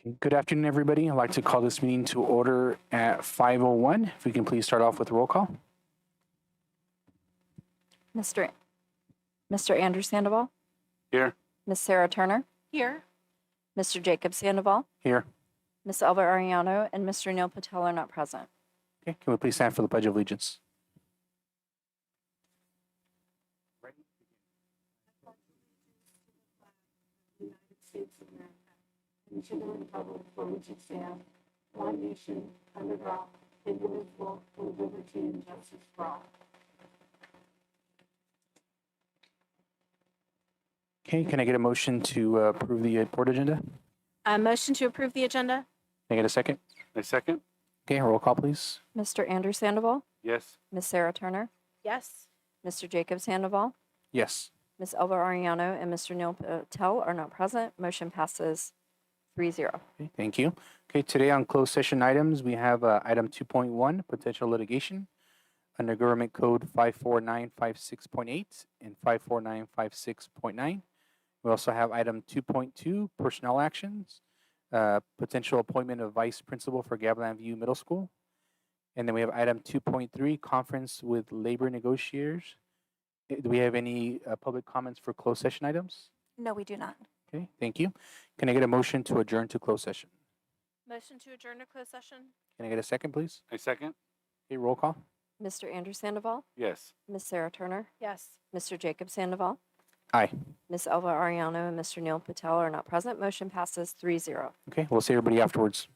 Okay, good afternoon, everybody. I'd like to call this meeting to order at 5:01. If we can please start off with roll call. Mr. Andrew Sandoval, Here. Miss Sarah Turner, Here. Mr. Jacob Sandoval, Here. Miss Elva Ariano, and Mr. Neil Patel are not present. Okay, can we please stand for the Pledge of Allegiance? And to the republic for which it stands, one nation, under God, indivisible, with liberty and justice for all. Okay, can I get a motion to approve the board agenda? Motion to approve the agenda? Can I get a second? A second? Okay, roll call, please. Mr. Andrew Sandoval, Yes. Miss Sarah Turner, Yes. Mr. Jacob Sandoval, Yes. Miss Elva Ariano, and Mr. Neil Patel are not present. Motion passes 3-0. Okay, thank you. Okay, today on closed session items, we have item 2.1, potential litigation under Government Code 54956.8 and 54956.9. We also have item 2.2, personnel actions, potential appointment of vice principal for Gavilan View Middle School. And then we have item 2.3, conference with labor negotiators. Do we have any public comments for closed session items? No, we do not. Okay, thank you. Can I get a motion to adjourn to closed session? Motion to adjourn to closed session? Can I get a second, please? A second? Okay, roll call. Mr. Andrew Sandoval, Yes. Miss Sarah Turner, Yes. Mr. Jacob Sandoval, Aye. Miss Elva Ariano, and Mr. Neil Patel are not present. Motion passes 3-0. Okay, we'll see everybody afterwards.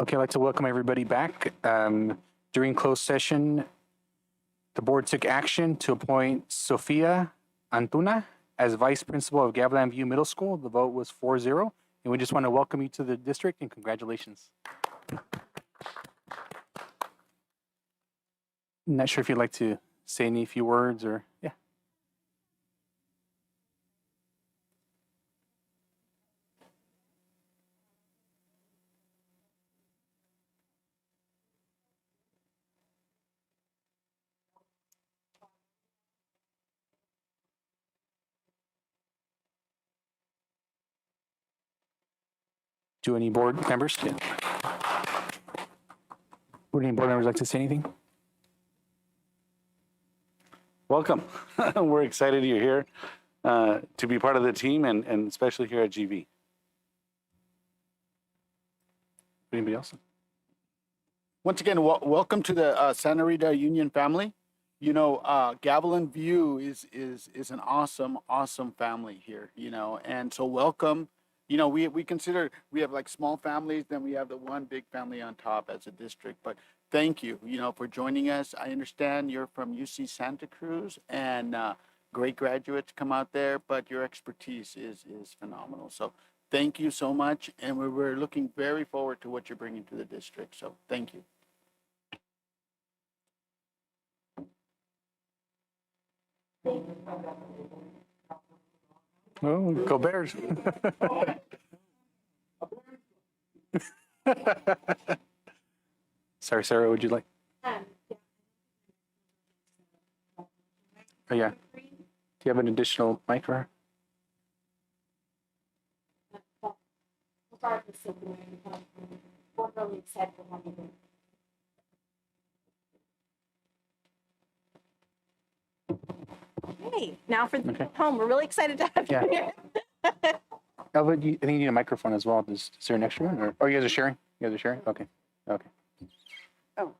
Okay, I'd like to welcome everybody back. During closed session, the board took action to appoint Sofia Antuna as vice principal of Gavilan View Middle School. The vote was 4-0, and we just want to welcome you to the district and congratulations. Not sure if you'd like to say any few words or, yeah. Do any board members? Yeah. Would any board members like to say anything? Welcome. We're excited you're here to be part of the team and especially here at GV. Anybody else? Once again, welcome to the Santa Rita Union family. You know, Gavilan View is an awesome family here. You know, and so welcome. You know, we consider we have like small families, then we have the one big family on top as a district. But thank you, you know, for joining us. I understand you're from UC Santa Cruz and great graduates come out there, but your expertise is phenomenal. So thank you so much, and we're looking very forward to what you're bringing to the district. So thank you. Oh, go Bears. Sorry, Sarah, would you like? Oh, yeah. Do you have an additional mic for her? Regardless of where you come from, we're really excited to have you here. Hey, now for the Okay. home. We're really excited to have Yeah. you here. Elva, I think you need a microphone as well. Is there an extra one? Or, oh, you guys are sharing? You guys are sharing? Okay. Okay. Oh.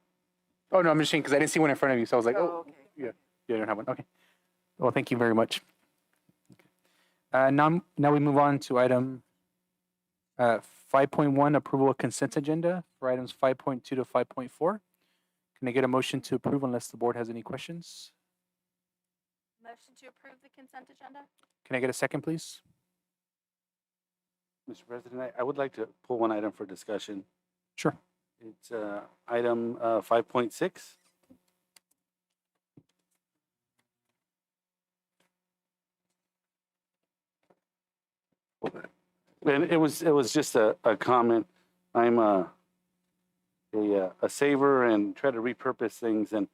Oh, no, I'm just saying because I didn't see one in front of you. So I was like, oh, okay. yeah, you don't have one. Okay. Well, thank you very much. Now we move on to item 5.1, approval of consent agenda for items 5.2 to 5.4. Can I get a motion to approve unless the board has any questions? Motion to approve the consent agenda? Can I get a second, please? Mr. President, I would like to pull one item for discussion. Sure. It's item 5.6. And it was just a comment. I'm a saver and try to repurpose things, and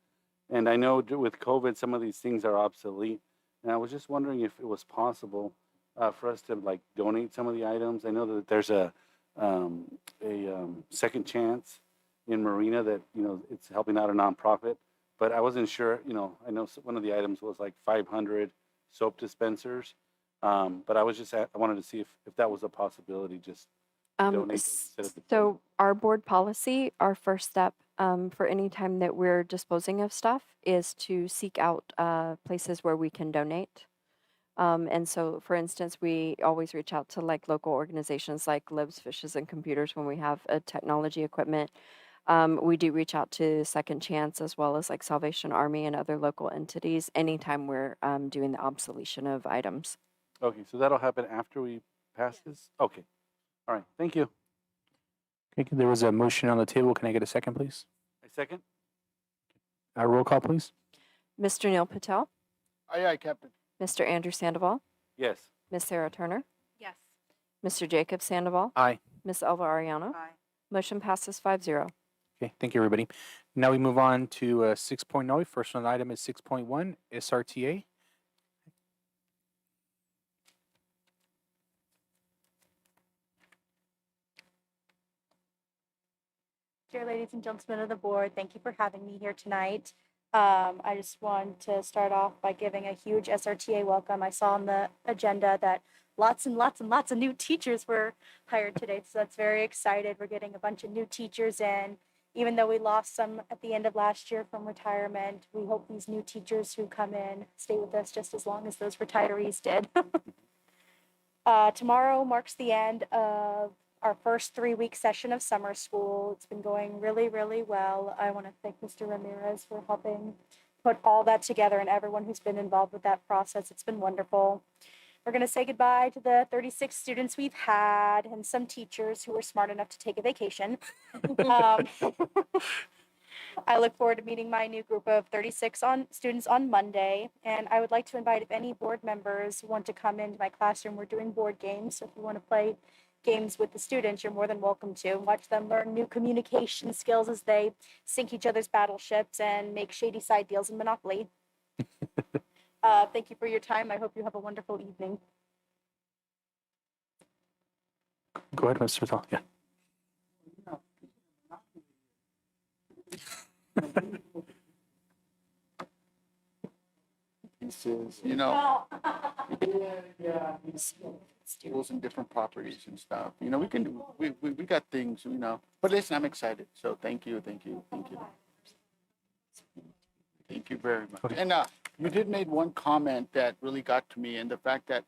I know with COVID some of these things are obsolete. And I was just wondering if it was possible for us to like donate some of the items. I know that there's a second chance in Marina that it's helping out a nonprofit, but I wasn't sure. I know one of the items was like 500 soap dispensers. But I wanted to see if that was a possibility, just donate those instead of the So our board policy, our first step for any time that we're disposing of stuff is to seek out places where we can donate. And so, for instance, we always reach out to like local organizations like Libs, Fishes, and Computers when we have technology equipment. We do reach out to Second Chance as well as like Salvation Army and other local entities anytime we're doing the obsolescence of items. Okay, so that'll happen after we pass this? Okay. All right, thank you. Okay, there was a motion on the table. Can I get a second, please? A second? Roll call, please. Mr. Neil Patel, Aye, Captain. Mr. Andrew Sandoval, Yes. Ms. Sarah Turner, Yes. Mr. Jacob Sandoval, Aye. Ms. Elva Ariano. Aye. Motion passes 5-0. Okay, thank you, everybody. Now we move on to 6.0. First one item is 6.1, SRTA. Dear ladies and gentlemen of the board, thank you for having me here tonight. I just want to start off by giving a huge SRTA welcome. I saw on the agenda that lots and lots and lots of new teachers were hired today, so that's very excited. We're getting a bunch of new teachers in. Even though we lost some at the end of last year from retirement, we hope these new teachers who come in stay with us just as long as those retirees did. Tomorrow marks the end of our first 3-week session of summer school. It's been going really, really well. I want to thank Mr. Ramirez for helping put all that together and everyone who's been involved with that process. It's been wonderful. We're going to say goodbye to the 36 students we've had and some teachers who were smart enough to take a vacation. I look forward to meeting my new group of 36 students on Monday. And I would like to invite if any board members want to come into my classroom. We're doing board games. So if you want to play games with the students, you're more than welcome to. Watch them learn new communication skills as they sink each other's battleships and make shady side deals in Monopoly. Thank you for your time. I hope you have a wonderful evening. Go ahead, Mr. Patel. Yeah. Pieces, you know, schools and different properties and stuff. You know, we can do, we got things, you know. But listen, I'm excited. So thank you. Thank you very much. Okay. And you did make one comment that really got to me, and the fact that,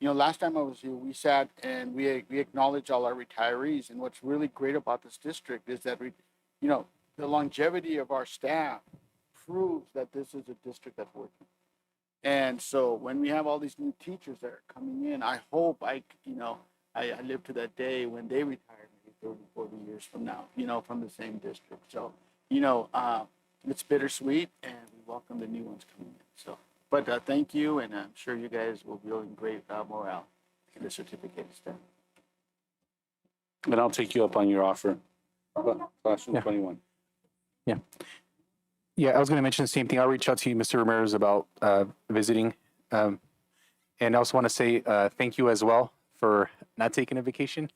you know, last time I was here, we sat and we acknowledged all our retirees. And what's really great about this district is that you know, the longevity of our staff proves that this is a district that's working. And so when we have all these new teachers that are coming in, I hope I live to that day when they retire maybe 30, 40 years from now, you know, from the same district. So, you know, it's bittersweet, and we welcome the new ones coming in. So, but thank you, and I'm sure you guys will be in great morale in the certificate stuff. And I'll take you up on your offer. Classroom Yeah. 21. Yeah, I was going to mention the same thing. I'll reach out to you, Mr. Ramirez, about visiting. And I also want to say thank you as well for not taking a vacation.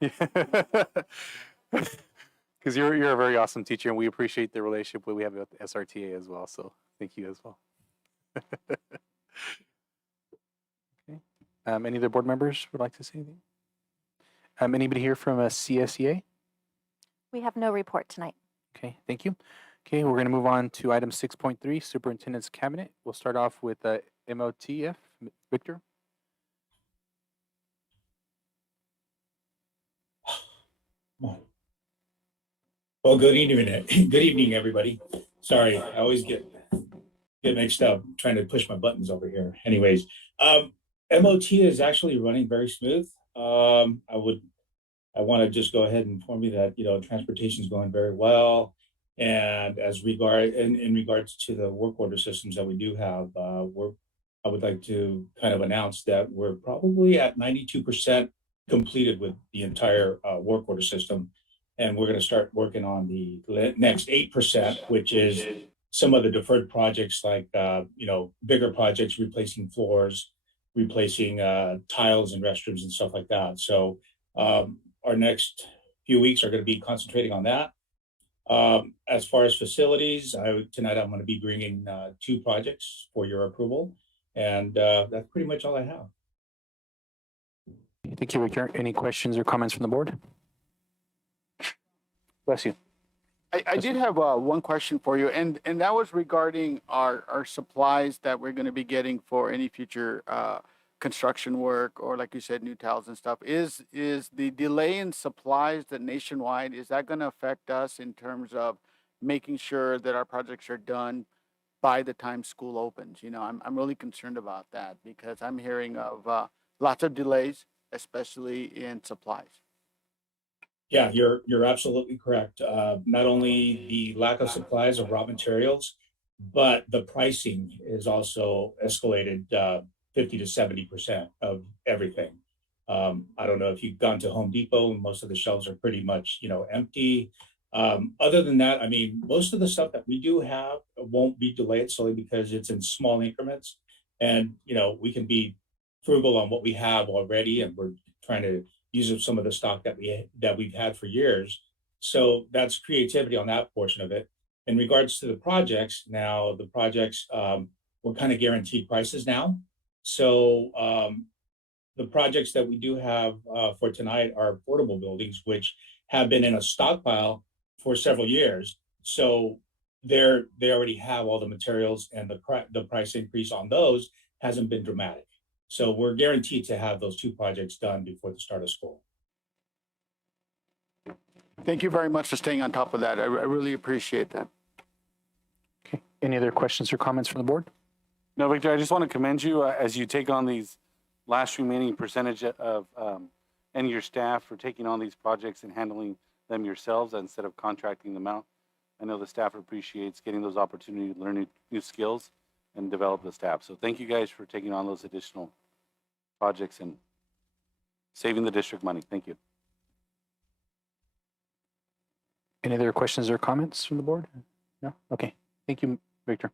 Because you're a very awesome teacher, and we appreciate the relationship we have with SRTA as well. So thank you as well. Okay. Any other board members would like to say anything? Anybody here from a CSEA? We have no report tonight. Okay, thank you. Okay, we're going to move on to item 6.3, Superintendent's Cabinet. We'll start off with MOTF. Victor? Well, good evening, good evening, everybody. Sorry, I always get mixed up trying to push my buttons over here. Anyways, MOT is actually running very smooth. I want to just go ahead and inform you that, you know, transportation is going very well. And in regards to the work order systems that we do have, I would like to kind of announce that we're probably at 92% completed with the entire work order system. And we're going to start working on the next 8%, which is some of the deferred projects like, you know, bigger projects, replacing floors, replacing tiles and restrooms and stuff like that. So our next few weeks are going to be concentrating on that. As far as facilities, tonight I'm going to be bringing 2 projects for your approval. And that's pretty much all I have. Thank you, Victor. Any questions or comments from the board? Bless you. I did have one question for you, and that was regarding our supplies that we're going to be getting for any future construction work, or like you said, new tiles and stuff. Is the delay in supplies that nationwide, is that going to affect us in terms of making sure that our projects are done by the time school opens? You know, I'm really concerned about that because I'm hearing of lots of delays, especially in supplies. Yeah, you're absolutely correct. Not only the lack of supplies of raw materials, but the pricing is also escalated 50 to 70% of everything. I don't know if you've gone to Home Depot, most of the shelves are pretty much, you know, empty. Other than that, I mean, most of the stuff that we do have won't be delayed solely because it's in small increments. And, you know, we can be frugal on what we have already, and we're trying to use up some of the stock that we've had for years. So that's creativity on that portion of it. In regards to the projects, now the projects, we're kind of guaranteed prices now. So the projects that we do have for tonight are portable buildings, which have been in a stockpile for several years. So they already have all the materials, and the price increase on those hasn't been dramatic. So we're guaranteed to have those 2 projects done before the start of school. Thank you very much for staying on top of that. I really appreciate that. Okay. Any other questions or comments from the board? No, Victor, I just want to commend you as you take on these last remaining percentage of, and your staff for taking on these projects and handling them yourselves instead of contracting them out. I know the staff appreciates getting those opportunities to learn new skills and develop the staff. So thank you guys for taking on those additional projects and saving the district money. Thank you. Any other questions or comments from the board? No? Okay. Thank you, Victor.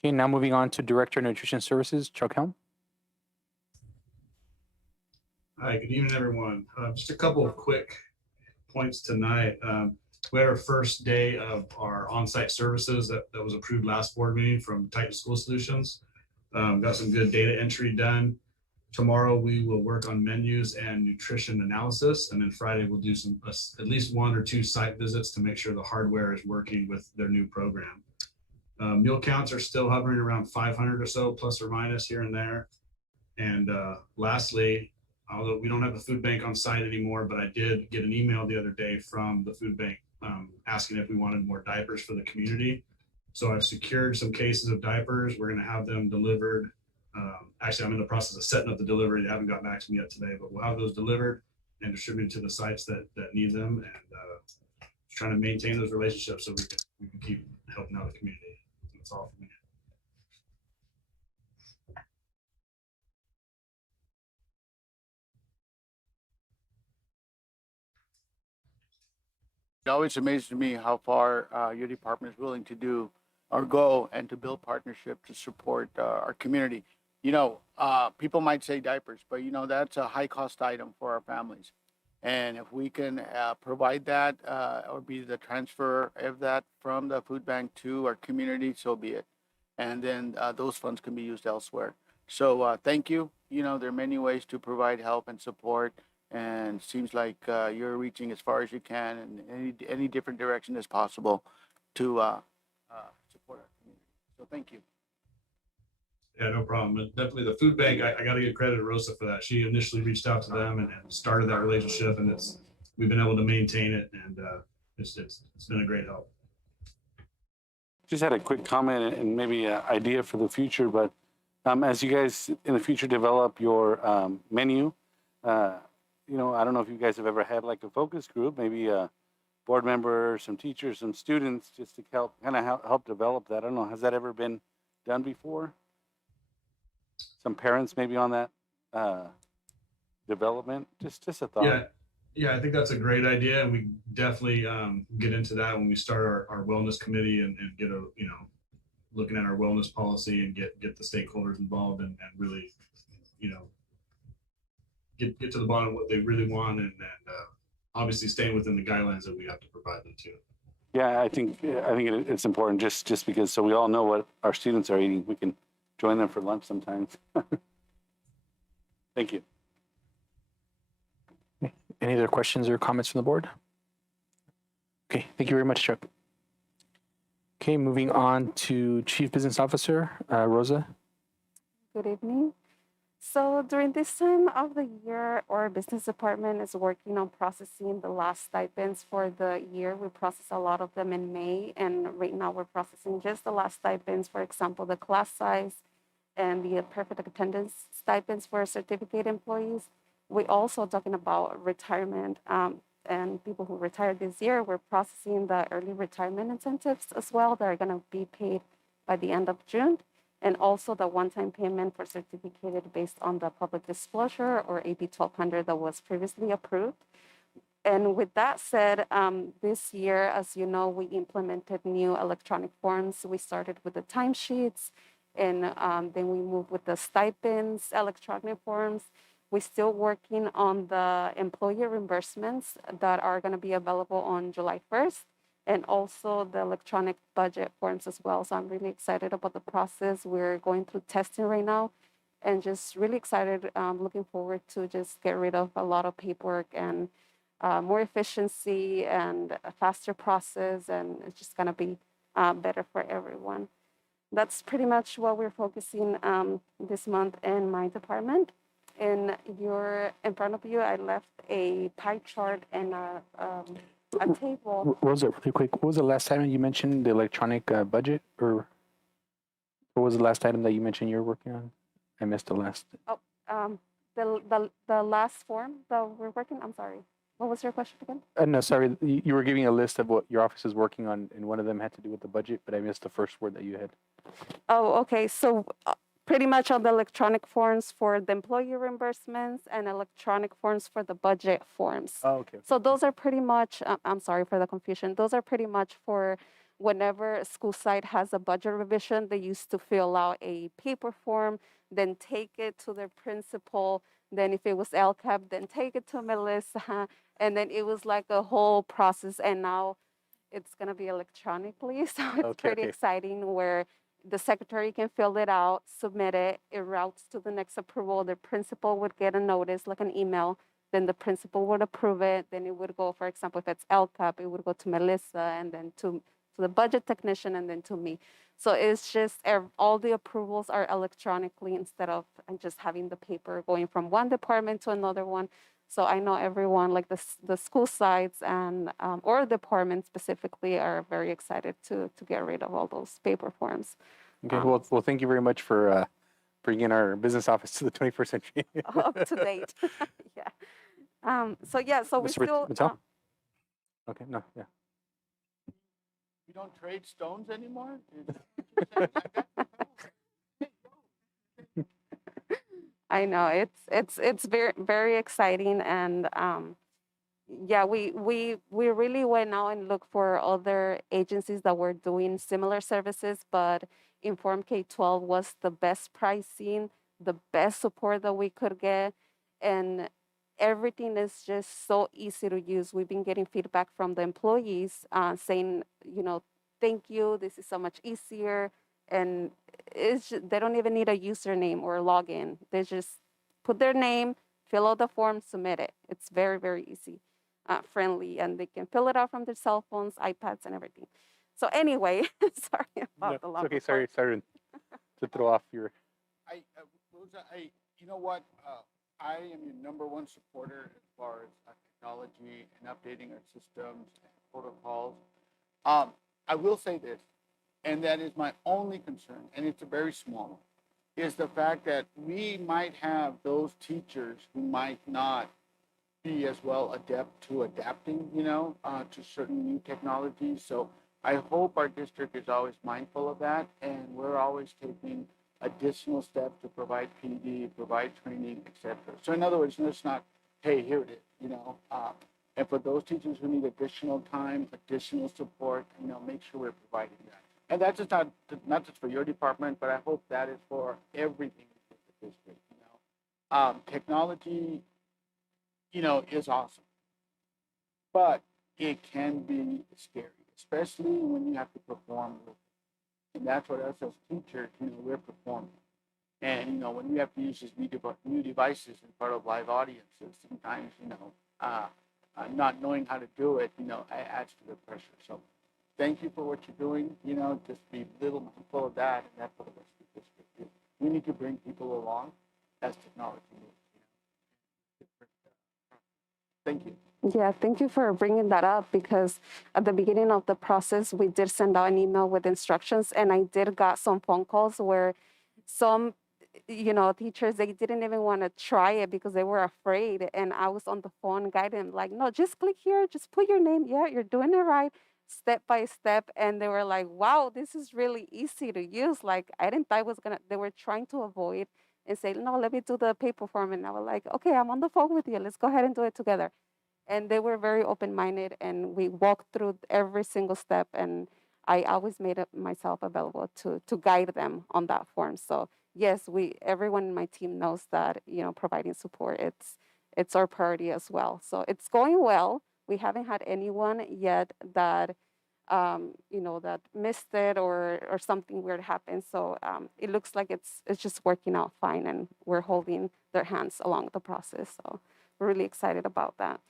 Okay, now moving on to Director of Nutrition Services, Chuck Helm. Hi, good evening, everyone. Just a couple of quick points tonight. We had our first day of our on-site services that was approved last board meeting from Titan School Solutions. Got some good data entry done. Tomorrow we will work on menus and nutrition analysis, and then Friday we'll do some at least 1 or 2 site visits to make sure the hardware is working with their new program. Meal counts are still hovering around 500 or so, plus or minus here and there. And lastly, although we don't have the food bank on site anymore, but I did get an email the other day from the food bank asking if we wanted more diapers for the community. So I've secured some cases of diapers. We're going to have them delivered. Actually, I'm in the process of setting up the delivery. They haven't got back to me yet today, but we'll have those delivered and distributed to the sites that need them, and trying to maintain those relationships so we can keep helping out the community. That's all for me. It always amazes me how far your department is willing to do or go and to build partnership to support our community. You know, people might say diapers, but you know, that's a high cost item for our families. And if we can provide that or be the transfer of that from the food bank to our community, so be it. And then those funds can be used elsewhere. So thank you. You know, there are many ways to provide help and support, and seems like you're reaching as far as you can in any different direction as possible to support our community. So thank you. Yeah, no problem. But definitely the food bank, I got to give credit to Rosa for that. She initially reached out to them and started that relationship, and we've been able to maintain it, and it's been a great help. Just had a quick comment and maybe an idea for the future, but as you guys in the future develop your menu, you know, I don't know if you guys have ever had like a focus group, maybe a board member, some teachers, some students, just to help develop that. I don't know, has that ever been done before? Some parents maybe on that development? Just a thought. Yeah, I think that's a great idea, and we definitely get into that when we start our wellness committee and get looking at our wellness policy and get the stakeholders involved and really, get to the bottom of what they really want and obviously staying within the guidelines that we have to provide them to. Yeah, I think it's important just because so we all know what our students are eating. We can join them for lunch sometimes. Thank you. Any other questions or comments from the board? Okay, thank you very much, Chuck. Okay, moving on to Chief Business Officer, Rosa. Good evening. So during this time of the year, our business department is working on processing the last stipends for the year. We process a lot of them in May, and right now we're processing just the last stipends, for example, the class size and the perfect attendance stipends for certificate employees. We also talking about retirement and people who retired this year. We're processing the early retirement incentives as well. They're going to be paid by the end of June. And also the one-time payment for certificated based on the public disclosure or AB 1200 that was previously approved. And with that said, this year, as you know, we implemented new electronic forms. We started with the timesheets, and then we moved with the stipends, electronic forms. We're still working on the employee reimbursements that are going to be available on July 1st, and also the electronic budget forms as well. So I'm really excited about the process. We're going through testing right now, and just really excited, looking forward to just get rid of a lot of paperwork and more efficiency and a faster process, and it's just going to be better for everyone. That's pretty much what we're focusing this month in my department. in front of you, I left a pie chart and a table. Rosa, really quick, what was the last item you mentioned? The electronic budget, or what was the last item that you mentioned you were working on? I missed the last. Um, the last form that we're working. I'm sorry. What was your question again? No, sorry, you were giving a list of what your office is working on, and one of them had to do with the budget, but I missed the first word that you had. Oh, okay. So pretty much all the electronic forms for the employee reimbursements and electronic forms for the budget forms. Oh, okay. So those are pretty much, I'm sorry for the confusion. Those are pretty much for whenever a school site has a budget revision, they used to fill out a paper form, then take it to their principal. Then if it was LCAP, then take it to Melissa. And then it was like a whole process. And now it's going to be electronically. So it's Okay, pretty okay. exciting where the secretary can fill it out, submit it, it routes to the next approval. The principal would get a notice, like an email. Then the principal would approve it. Then it would go, for example, if it's LCAP, it would go to Melissa and then to the budget technician and then to me. So it's just all the approvals are electronically instead of just having the paper going from one department to another one. So I know everyone, like the school sites and or departments specifically, are very excited to get rid of all those paper forms. Okay, well, thank you very much for bringing our business office to the 21st century. Up to date. Yeah. So yeah. So we Mr. still. Mattel? Okay, no, yeah. We don't trade stones anymore? I know it's very very exciting, and yeah, we really went out and looked for other agencies that were doing similar services, but Inform K-12 was the best pricing, the best support that we could get, and everything is just so easy to use. We've been getting feedback from the employees saying, thank you, this is so much easier, and they don't even need a username or a login. They just put their name, fill out the form, submit it. It's very, very easy, friendly, and they can fill it out from their cell phones, iPads, and everything. So anyway, sorry about the No, long it's okay, sorry to throw off your. Rosa, you know what? I am your number one supporter as far as technology and updating our systems and protocols. I will say this, and that is my only concern, and it's a very small one, is the fact that we might have those teachers who might not be as well adept to adapting, to certain new technologies. So I hope our district is always mindful of that, and we're always taking additional steps to provide PD, provide training, etc. So in other words, it's not, hey, here it is, and for those teachers who need additional time, additional support, make sure we're providing that. And that's just not just for your department, but I hope that is for everything in the district. Technology, is awesome, but it can be scary, especially when you have to perform with it. And that's what us as teachers, we're performing. And when we have to use these new devices in front of live audiences, sometimes not knowing how to do it, adds to the pressure. So thank you for what you're doing. Just be a little mindful of that, and that's what the rest of the district is. We need to bring people along as technology moves. Thank you. Yeah, thank you for bringing that up, because at the beginning of the process, we did send out an email with instructions, and I did got some phone calls where some, teachers, they didn't even want to try it because they were afraid. And I was on the phone guiding them like, no, just click here, just put your name. Yeah, you're doing it right, step by step. And they were like, wow, this is really easy to use. Like, I didn't think I was they were trying to avoid and say, no, let me do the paper form. And I was like, okay, I'm on the phone with you. Let's go ahead and do it together. And they were very open-minded, and we walked through every single step, and I always made myself available to guide them on that form. So yes, everyone in my team knows that providing support, it's our priority as well. So it's going well. We haven't had anyone yet that that missed it or something weird happened. So it looks like it's just working out fine, and we're holding their hands along the process. So we're really excited about that.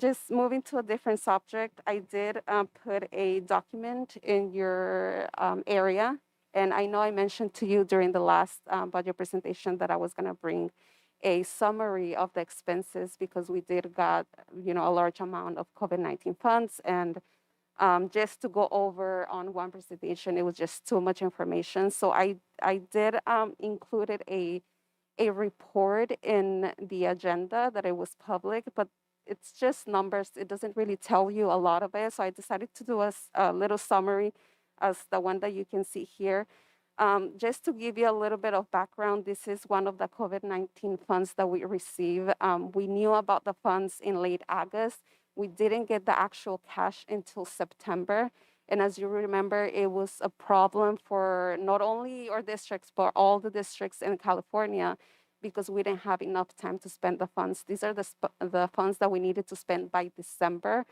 Just moving to a different subject, I did put a document in your area, and I know I mentioned to you during the last budget presentation that I was going to bring a summary of the expenses because we did got, a large amount of COVID-19 funds. And just to go over on one presentation, it was just too much information. So I did included a report in the agenda that it was public, but it's just numbers. It doesn't really tell you a lot of it. So I decided to do a little summary as the one that you can see here. Just to give you a little bit of background, this is one of the COVID-19 funds that we receive. We knew about the funds in late August. We didn't get the actual cash until September. And as you remember, it was a problem for not only our districts, but all the districts in California because we didn't have enough time to spend the funds. These are the funds that we needed to spend by December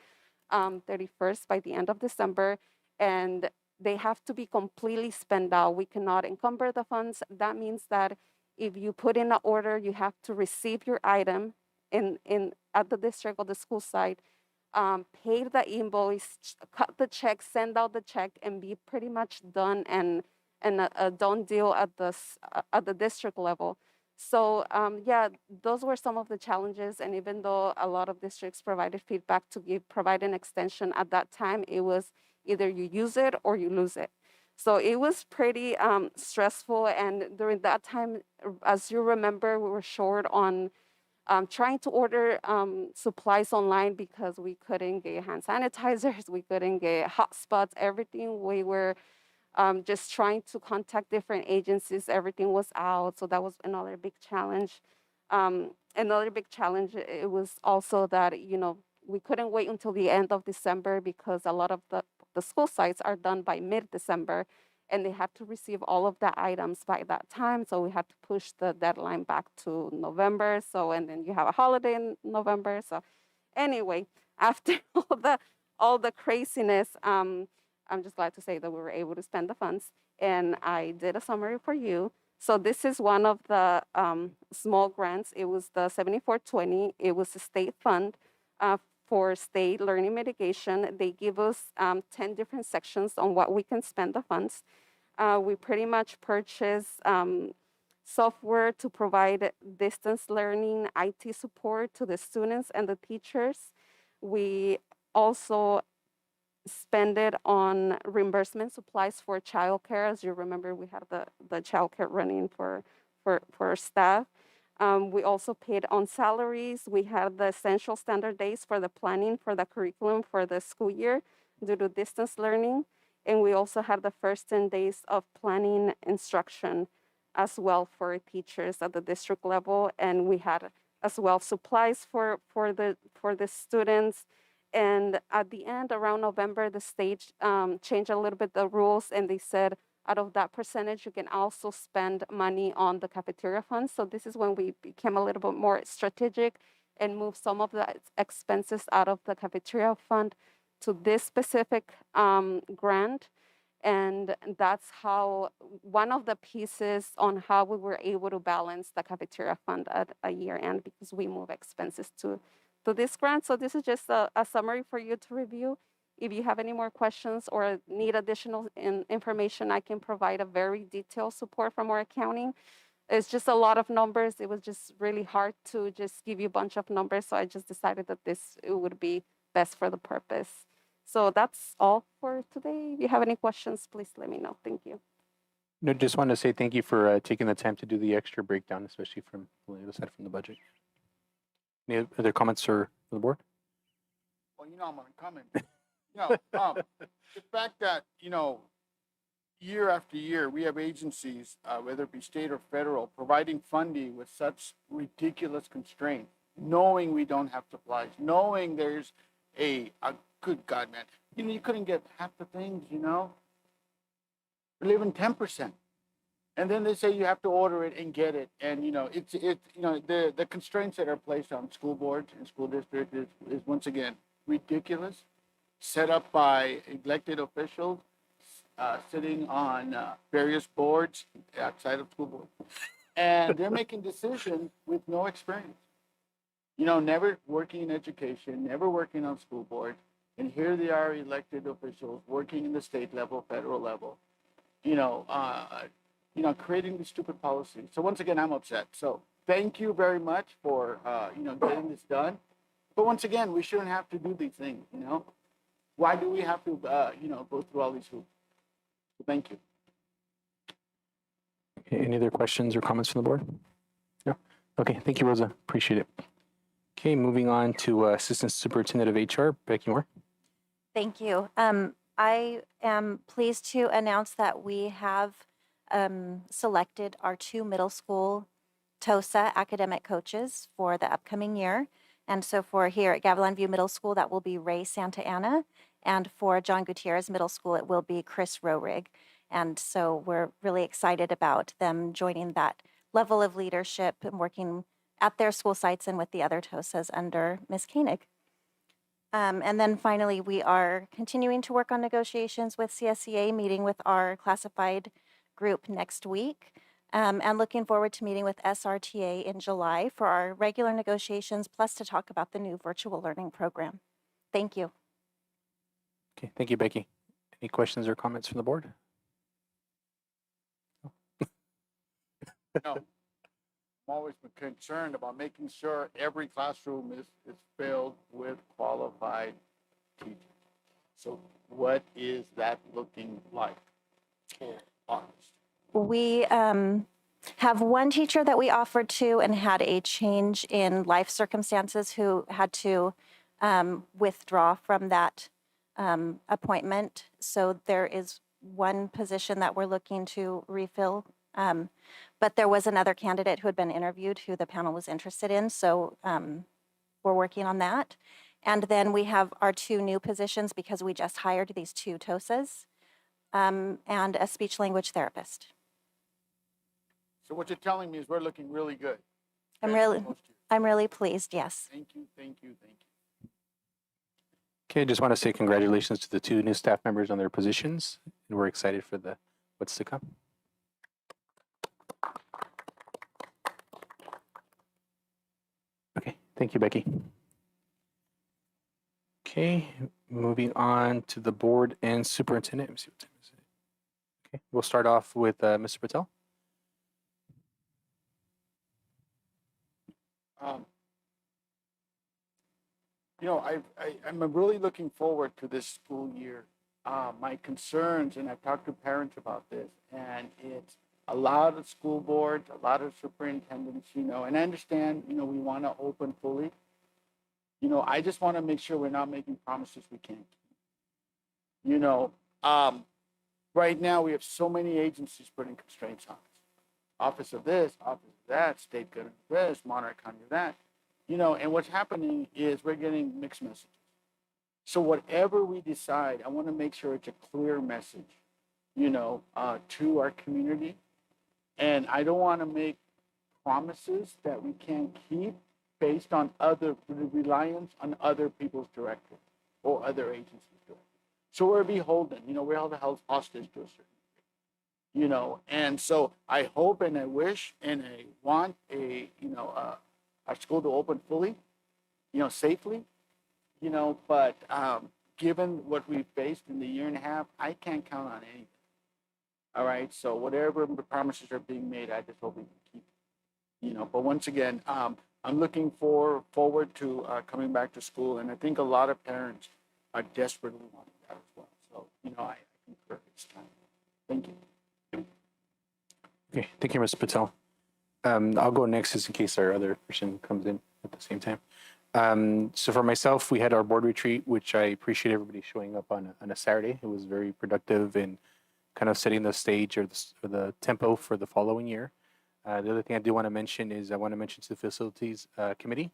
31st, by the end of December. And they have to be completely spent out. We cannot encumber the funds. That means that if you put in an order, you have to receive your item at the district or the school site, pay the invoice, cut the check, send out the check, and be pretty much done and a done deal at the district level. So yeah, those were some of the challenges. And even though a lot of districts provided feedback to provide an extension at that time, it was either you use it or you lose it. So it was pretty stressful. And during that time, as you remember, we were short on trying to order supplies online because we couldn't get hand sanitizers, we couldn't get hotspots, everything. We were just trying to contact different agencies. Everything was out. So that was another big challenge. Another big challenge, it was also that, we couldn't wait until the end of December because a lot of the school sites are done by mid-December and they have to receive all of the items by that time. So we had to push the deadline back to November. So, and then you have a holiday in November. So anyway, after all the craziness, I'm just glad to say that we were able to spend the funds. And I did a summary for you. So this is one of the small grants. It was the 7420. It was a state fund for state learning mitigation. They give us 10 different sections on what we can spend the funds. We pretty much purchase software to provide distance learning, IT support to the students and the teachers. We also spend it on reimbursement supplies for childcare. As you remember, we have the childcare running for staff. We also paid on salaries. We had the essential standard days for the planning for the curriculum for the school year due to distance learning. And we also had the first 10 days of planning instruction as well for teachers at the district level. And we had as well supplies for the students. And at the end, around November, the state changed a little bit the rules, and they said out of that percentage, you can also spend money on the cafeteria fund. So this is when we became a little bit more strategic and moved some of the expenses out of the cafeteria fund to this specific grant. And that's how one of the pieces on how we were able to balance the cafeteria fund at a year end, because we move expenses to this grant. So this is just a summary for you to review. If you have any more questions or need additional information, I can provide a very detailed support from our accounting. It's just a lot of numbers. It was just really hard to just give you a bunch of numbers. So I just decided that it would be best for the purpose. So that's all for today. If you have any questions, please let me know. Thank you. No, just want to say thank you for taking the time to do the extra breakdown, especially from the other side from the budget. Any other comments from the board? Well, I'm going to comment. The fact that, year after year, we have agencies, whether it be state or federal, providing funding with such ridiculous constraints, knowing we don't have supplies, knowing there's a good God, man, you couldn't get half the things, We're living 10%. And then they say you have to order it and get it. And, the constraints that are placed on school boards and school districts is once again ridiculous, set up by elected officials sitting on various boards outside of school boards. And they're making decisions with no experience. Never working in education, never working on school boards. And here they are, elected officials working in the state level, federal level, creating these stupid policies. So once again, I'm upset. So thank you very much for, getting this done. But once again, we shouldn't have to do these things, Why do we have to, go through all these hoops? So thank you. Okay, any other questions or comments from the board? No? Okay, thank you, Rosa. Appreciate it. Okay, moving on to Assistant Superintendent of HR, Becky Moore. Thank you. I am pleased to announce that we have selected our 2 middle school TOSA academic coaches for the upcoming year. And so for here at Gavilan View Middle School, that will be Ray Santa Ana. And for John Gutierrez Middle School, it will be Chris Rohrig. And so we're really excited about them joining that level of leadership and working at their school sites and with the other TOSAs under Ms. Koenig. And then finally, we are continuing to work on negotiations with CSEA, meeting with our classified group next week, and looking forward to meeting with SRTA in July for our regular negotiations, plus to talk about the new virtual learning program. Thank you. Okay, thank you, Becky. Any questions or comments from the board? No. I'm always been concerned about making sure every classroom is filled with qualified teachers. So what is that looking like for August? We have one teacher that we offered to and had a change in life circumstances who had to withdraw from that appointment. So there is one position that we're looking to refill. But there was another candidate who had been interviewed who the panel was interested in. So we're working on that. And then we have our 2 new positions because we just hired these 2 TOSAs and a speech language therapist. So what you're telling me is we're looking really good. I'm compared to really, most years. I'm really pleased, yes. Thank you, thank you, thank you. Okay, I just want to say congratulations to the 2 new staff members on their positions, and we're excited for what's to come. Okay, thank you, Becky. Okay, moving on to the board and superintendent. Let me see what time is it. Okay, we'll start off with Mr. Patel. I'm really looking forward to this school year. My concerns, and I've talked to parents about this, and it's a lot of school boards, a lot of superintendents, and I understand, we want to open fully. I just want to make sure we're not making promises we can't keep. Right now we have so many agencies putting constraints on us. Office of this, office of that, state good of this, Monterey County of that. And what's happening is we're getting mixed messages. So whatever we decide, I want to make sure it's a clear message, to our community. And I don't want to make promises that we can't keep based on reliance on other people's directives or other agencies' directives. So we're beholden, we're held hostage to a certain degree, and so I hope and I wish and I want our school to open fully, safely, but given what we faced in the year and a half, I can't count on anything. All right, so whatever the promises are being made, I just hope we can keep, but once again, I'm looking forward to coming back to school, and I think a lot of parents are desperately wanting that as well. So, I concur it's time. Thank you. Okay, thank you, Mr. Patel. I'll go next just in case our other person comes in at the same time. So for myself, we had our board retreat, which I appreciate everybody showing up on a Saturday. It was very productive and kind of setting the stage or the tempo for the following year. The other thing I do want to mention is I want to mention to the facilities committee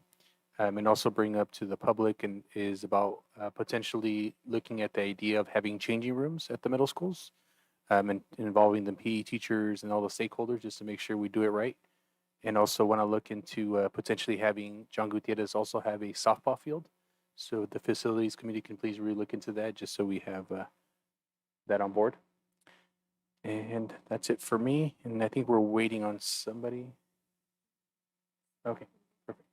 and also bring up to the public and is about potentially looking at the idea of having changing rooms at the middle schools and involving the PE teachers and all the stakeholders just to make sure we do it right. And also want to look into potentially having John Gutierrez also have a softball field. So the facilities committee can please really look into that just so we have that on board. And that's it for me. And I think we're waiting on somebody. Okay, perfect.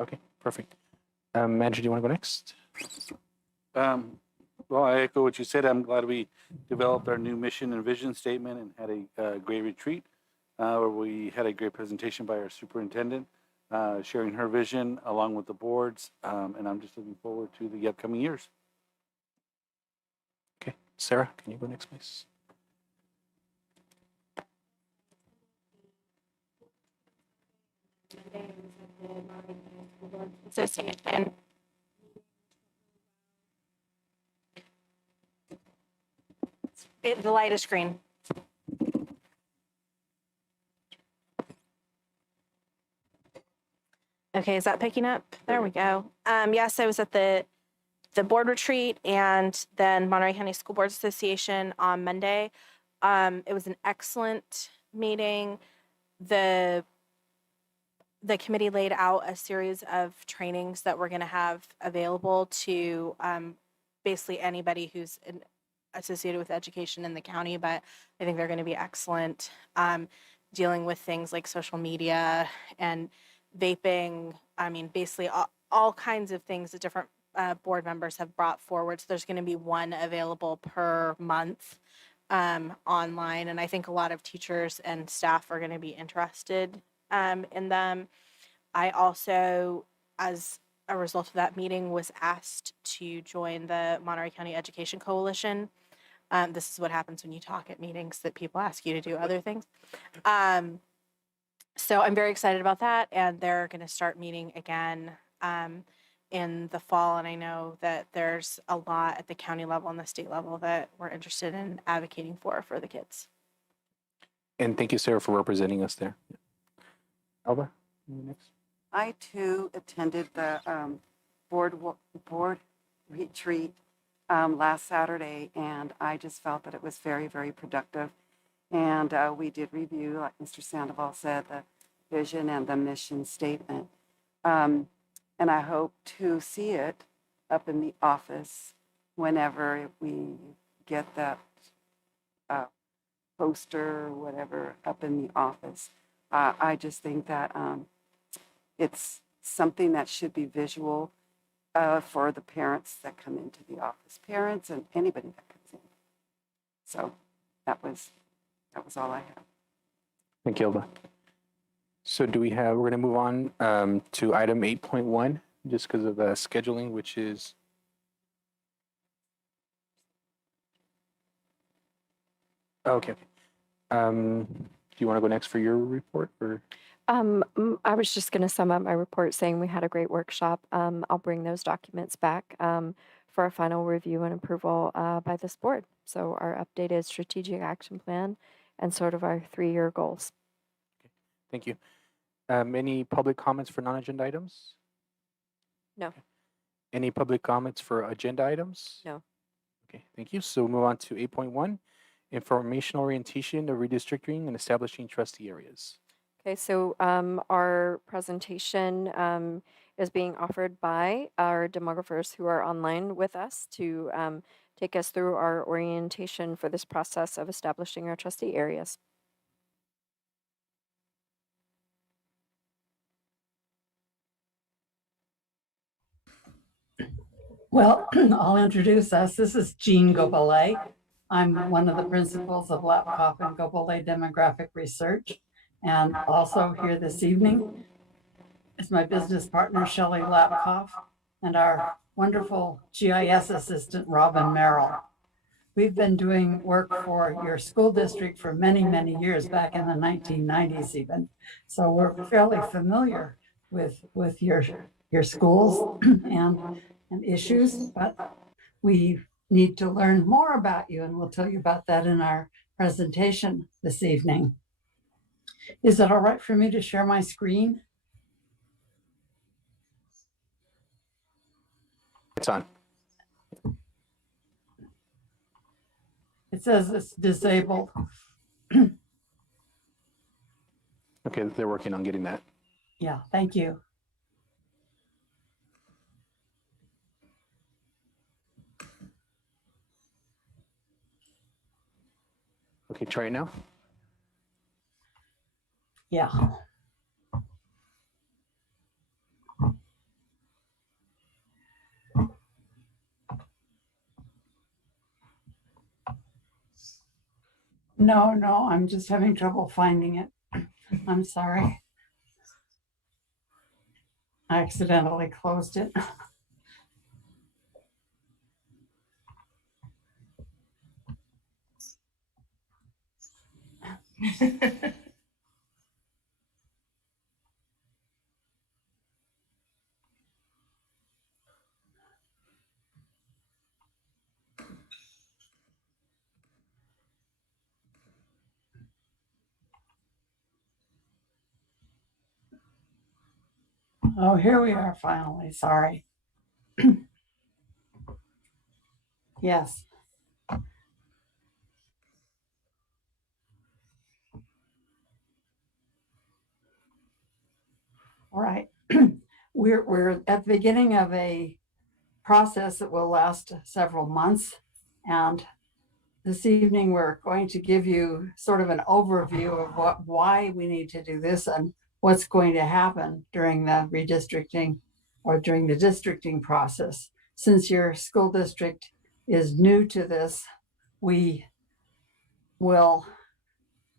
Okay, perfect. Andrew, do you want to go next? Well, I echo what you said. I'm glad we developed our new mission and vision statement and had a great retreat. where we had a great presentation by our superintendent, sharing her vision along with the boards. And I'm just looking forward to the upcoming years. Okay, Sarah, can you go next, please? Association. The light is green. Okay, is that picking up? There we go. Yes, I was at the board retreat and then Monterey County School Boards Association on Monday. It was an excellent meeting. The committee laid out a series of trainings that we're going to have available to basically anybody who's associated with education in the county, but I think they're going to be excellent, dealing with things like social media and vaping. I mean, basically all kinds of things that different board members have brought forward. So there's going to be one available per month online. And I think a lot of teachers and staff are going to be interested in them. I also, as a result of that meeting, was asked to join the Monterey County Education Coalition. This is what happens when you talk at meetings, that people ask you to do other things. So I'm very excited about that, and they're going to start meeting again in the fall. And I know that there's a lot at the county level and the state level that we're interested in advocating for the kids. And thank you, Sarah, for representing us there. Alba, you next. I too attended the board retreat last Saturday, and I just felt that it was very, very productive. And we did review, like Mr. Sandoval said, the vision and the mission statement. And I hope to see it up in the office whenever we get that poster or whatever up in the office. I just think that it's something that should be visual for the parents that come into the office, parents and anybody that comes in. So that was all I have. Thank you, Alba. So we're going to move on to item 8.1, just because of scheduling, which is okay. Do you want to go next for your report, or? I was just going to sum up my report saying we had a great workshop. I'll bring those documents back for a final review and approval by this board. So our updated strategic action plan and sort of our 3-year goals. Okay. Thank you. Any public comments for non-agenda items? No. Okay. Any public comments for agenda items? No. Okay, thank you. So we'll move on to 8.1, information orientation of redistricting and establishing trustee areas. Okay, so our presentation is being offered by our demographers who are online with us to take us through our orientation for this process of establishing our trustee areas. Well, I'll introduce us. This is Jean Gobelay. I'm one of the principals of Lapkoff and Gobelay Demographic Research. And also here this evening is my business partner, Shelley Lapkoff, and our wonderful GIS assistant, Robin Merrill. We've been doing work for your school district for many, many years, back in the 1990s even. So we're fairly familiar with your schools and issues, but we need to learn more about you, and we'll tell you about that in our presentation this evening. Is it all right for me to share my screen? It's on. It says it's disabled. Okay, they're working on getting that. Yeah, thank you. Okay, try it now. Yeah. No, I'm just having trouble finding it. I'm sorry. I accidentally closed it. Oh, here we are finally. Sorry. Yes. All right. We're at the beginning of a process that will last several months. And this evening, we're going to give you sort of an overview of why we need to do this and what's going to happen during the redistricting or during the districting process. Since your school district is new to this, we will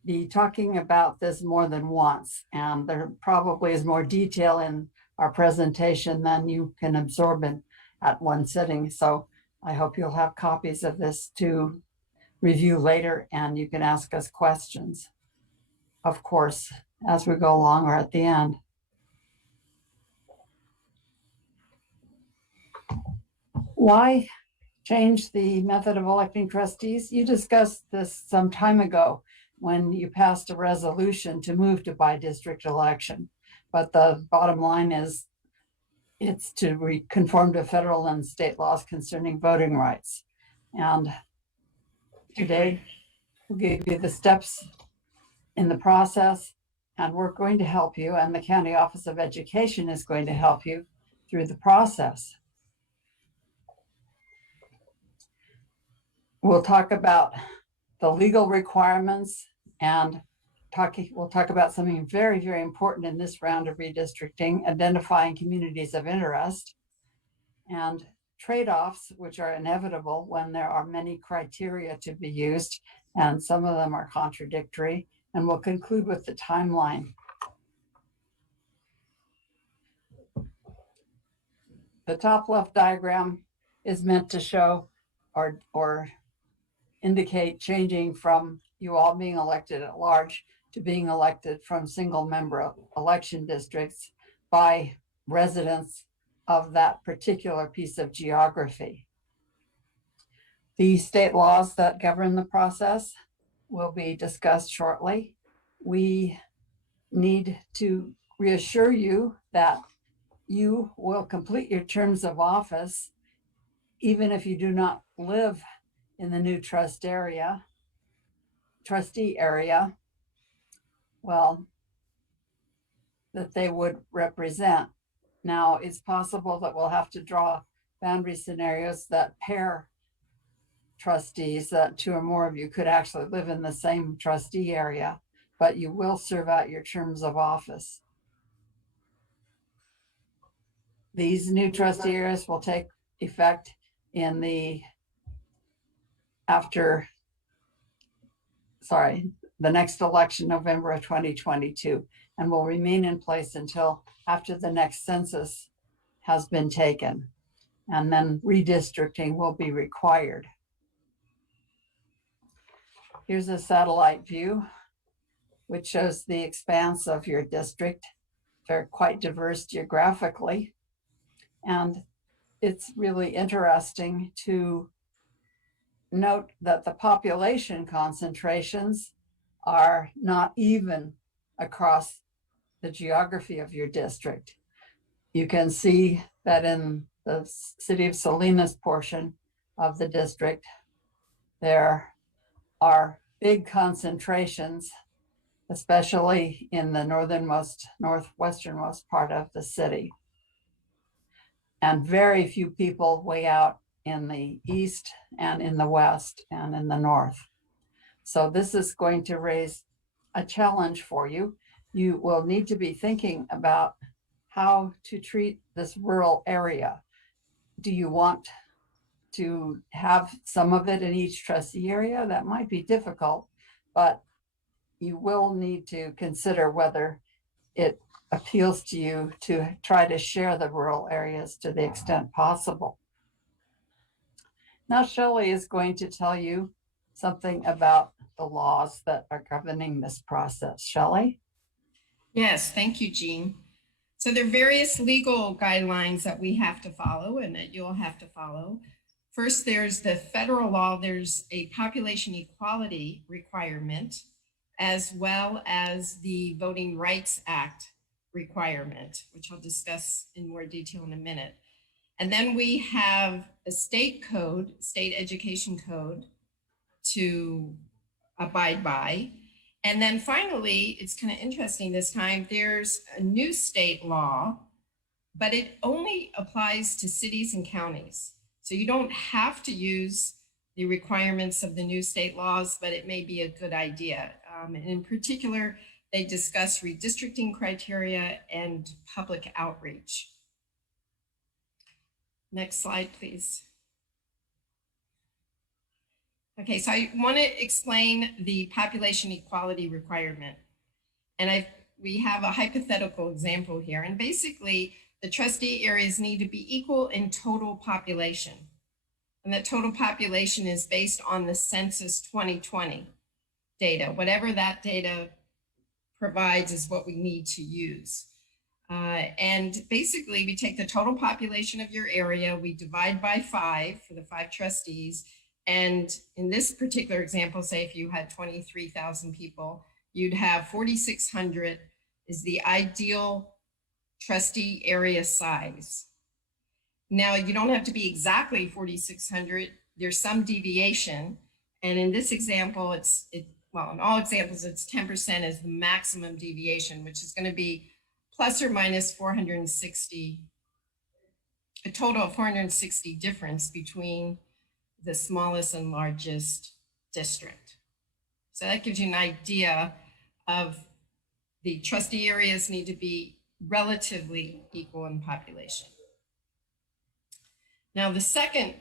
be talking about this more than once, and there probably is more detail in our presentation than you can absorb at one sitting. So I hope you'll have copies of this to review later, and you can ask us questions, of course, as we go along or at the end. Why change the method of electing trustees? You discussed this some time ago when you passed a resolution to move to by-district election. But the bottom line is it's to conform to federal and state laws concerning voting rights. And today, we'll give you the steps in the process, and we're going to help you, and the County Office of Education is going to help you through the process. We'll talk about the legal requirements, and we'll talk about something very, very important in this round of redistricting, identifying communities of interest, and trade-offs, which are inevitable when there are many criteria to be used, and some of them are contradictory. And we'll conclude with the timeline. The top left diagram is meant to show or indicate changing from you all being elected at large to being elected from single member election districts by residents of that particular piece of geography. The state laws that govern the process will be discussed shortly. We need to reassure you that you will complete your terms of office even if you do not live in the new trustee area, well, that they would represent. Now, it's possible that we'll have to draw boundary scenarios that pair trustees, that two or more of you could actually live in the same trustee area, but you will serve out your terms of office. These new trustee areas will take effect in the next election, November of 2022, and will remain in place until after the next census has been taken. And then redistricting will be required. Here's a satellite view, which shows the expanse of your district. They're quite diverse geographically. And it's really interesting to note that the population concentrations are not even across the geography of your district. You can see that in the city of Salinas portion of the district, there are big concentrations, especially in the northwesternmost part of the city. And very few people way out in the east and in the west and in the north. So this is going to raise a challenge for you. You will need to be thinking about how to treat this rural area. Do you want to have some of it in each trustee area? That might be difficult, but you will need to consider whether it appeals to you to try to share the rural areas to the extent possible. Now Shelley is going to tell you something about the laws that are governing this process. Shelley? Yes, thank you, Jean. So there are various legal guidelines that we have to follow and that you'll have to follow. First, there's the federal law. There's a population equality requirement, as well as the Voting Rights Act requirement, which I'll discuss in more detail in a minute. And then we have a state code, state education code to abide by. And then finally, it's kind of interesting this time, there's a new state law, but it only applies to cities and counties. So you don't have to use the requirements of the new state laws, but it may be a good idea. And in particular, they discuss redistricting criteria and public outreach. Next slide, please. Okay, so I want to explain the population equality requirement. And we have a hypothetical example here. And basically, the trustee areas need to be equal in total population. And that total population is based on the Census 2020 data. Whatever that data provides is what we need to use. And basically, we take the total population of your area, we divide by 5 for the 5 trustees. And in this particular example, say if you had 23,000 people, you'd have 4,600 is the ideal trustee area size. Now, you don't have to be exactly 4,600. There's some deviation. And in this example, well, in all examples, it's 10% is the maximum deviation, which is going to be plus or minus 460, a total of 460 difference between the smallest and largest district. So that gives you an idea of the trustee areas need to be relatively equal in population. Now, the second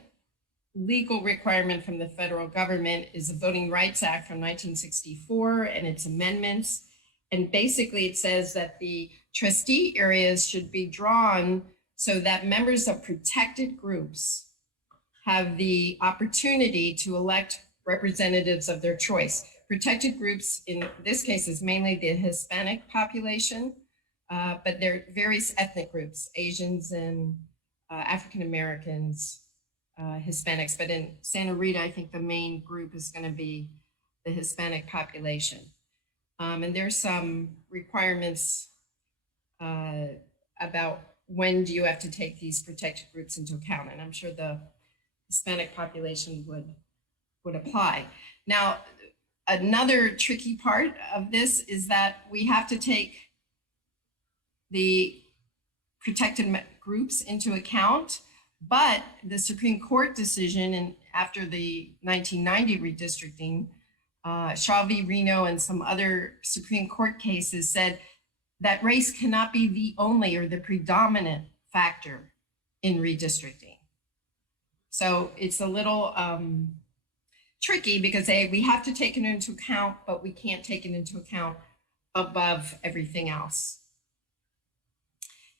legal requirement from the federal government is the Voting Rights Act from 1964 and its amendments. And basically it says that the trustee areas should be drawn so that members of protected groups have the opportunity to elect representatives of their choice. Protected groups in this case is mainly the Hispanic population, but there are various ethnic groups, Asians and African Americans, Hispanics, but in Santa Rita, I think the main group is going to be the Hispanic population. And there's some requirements about when do you have to take these protected groups into account, and I'm sure the Hispanic population would apply. Now, another tricky part of this is that we have to take the protected groups into account, but the Supreme Court decision and after the 1990 redistricting, Shaw v. Reno and some other Supreme Court cases said that race cannot be the only or the predominant factor in redistricting. So it's a little tricky because we have to take it into account, but we can't take it into account above everything else.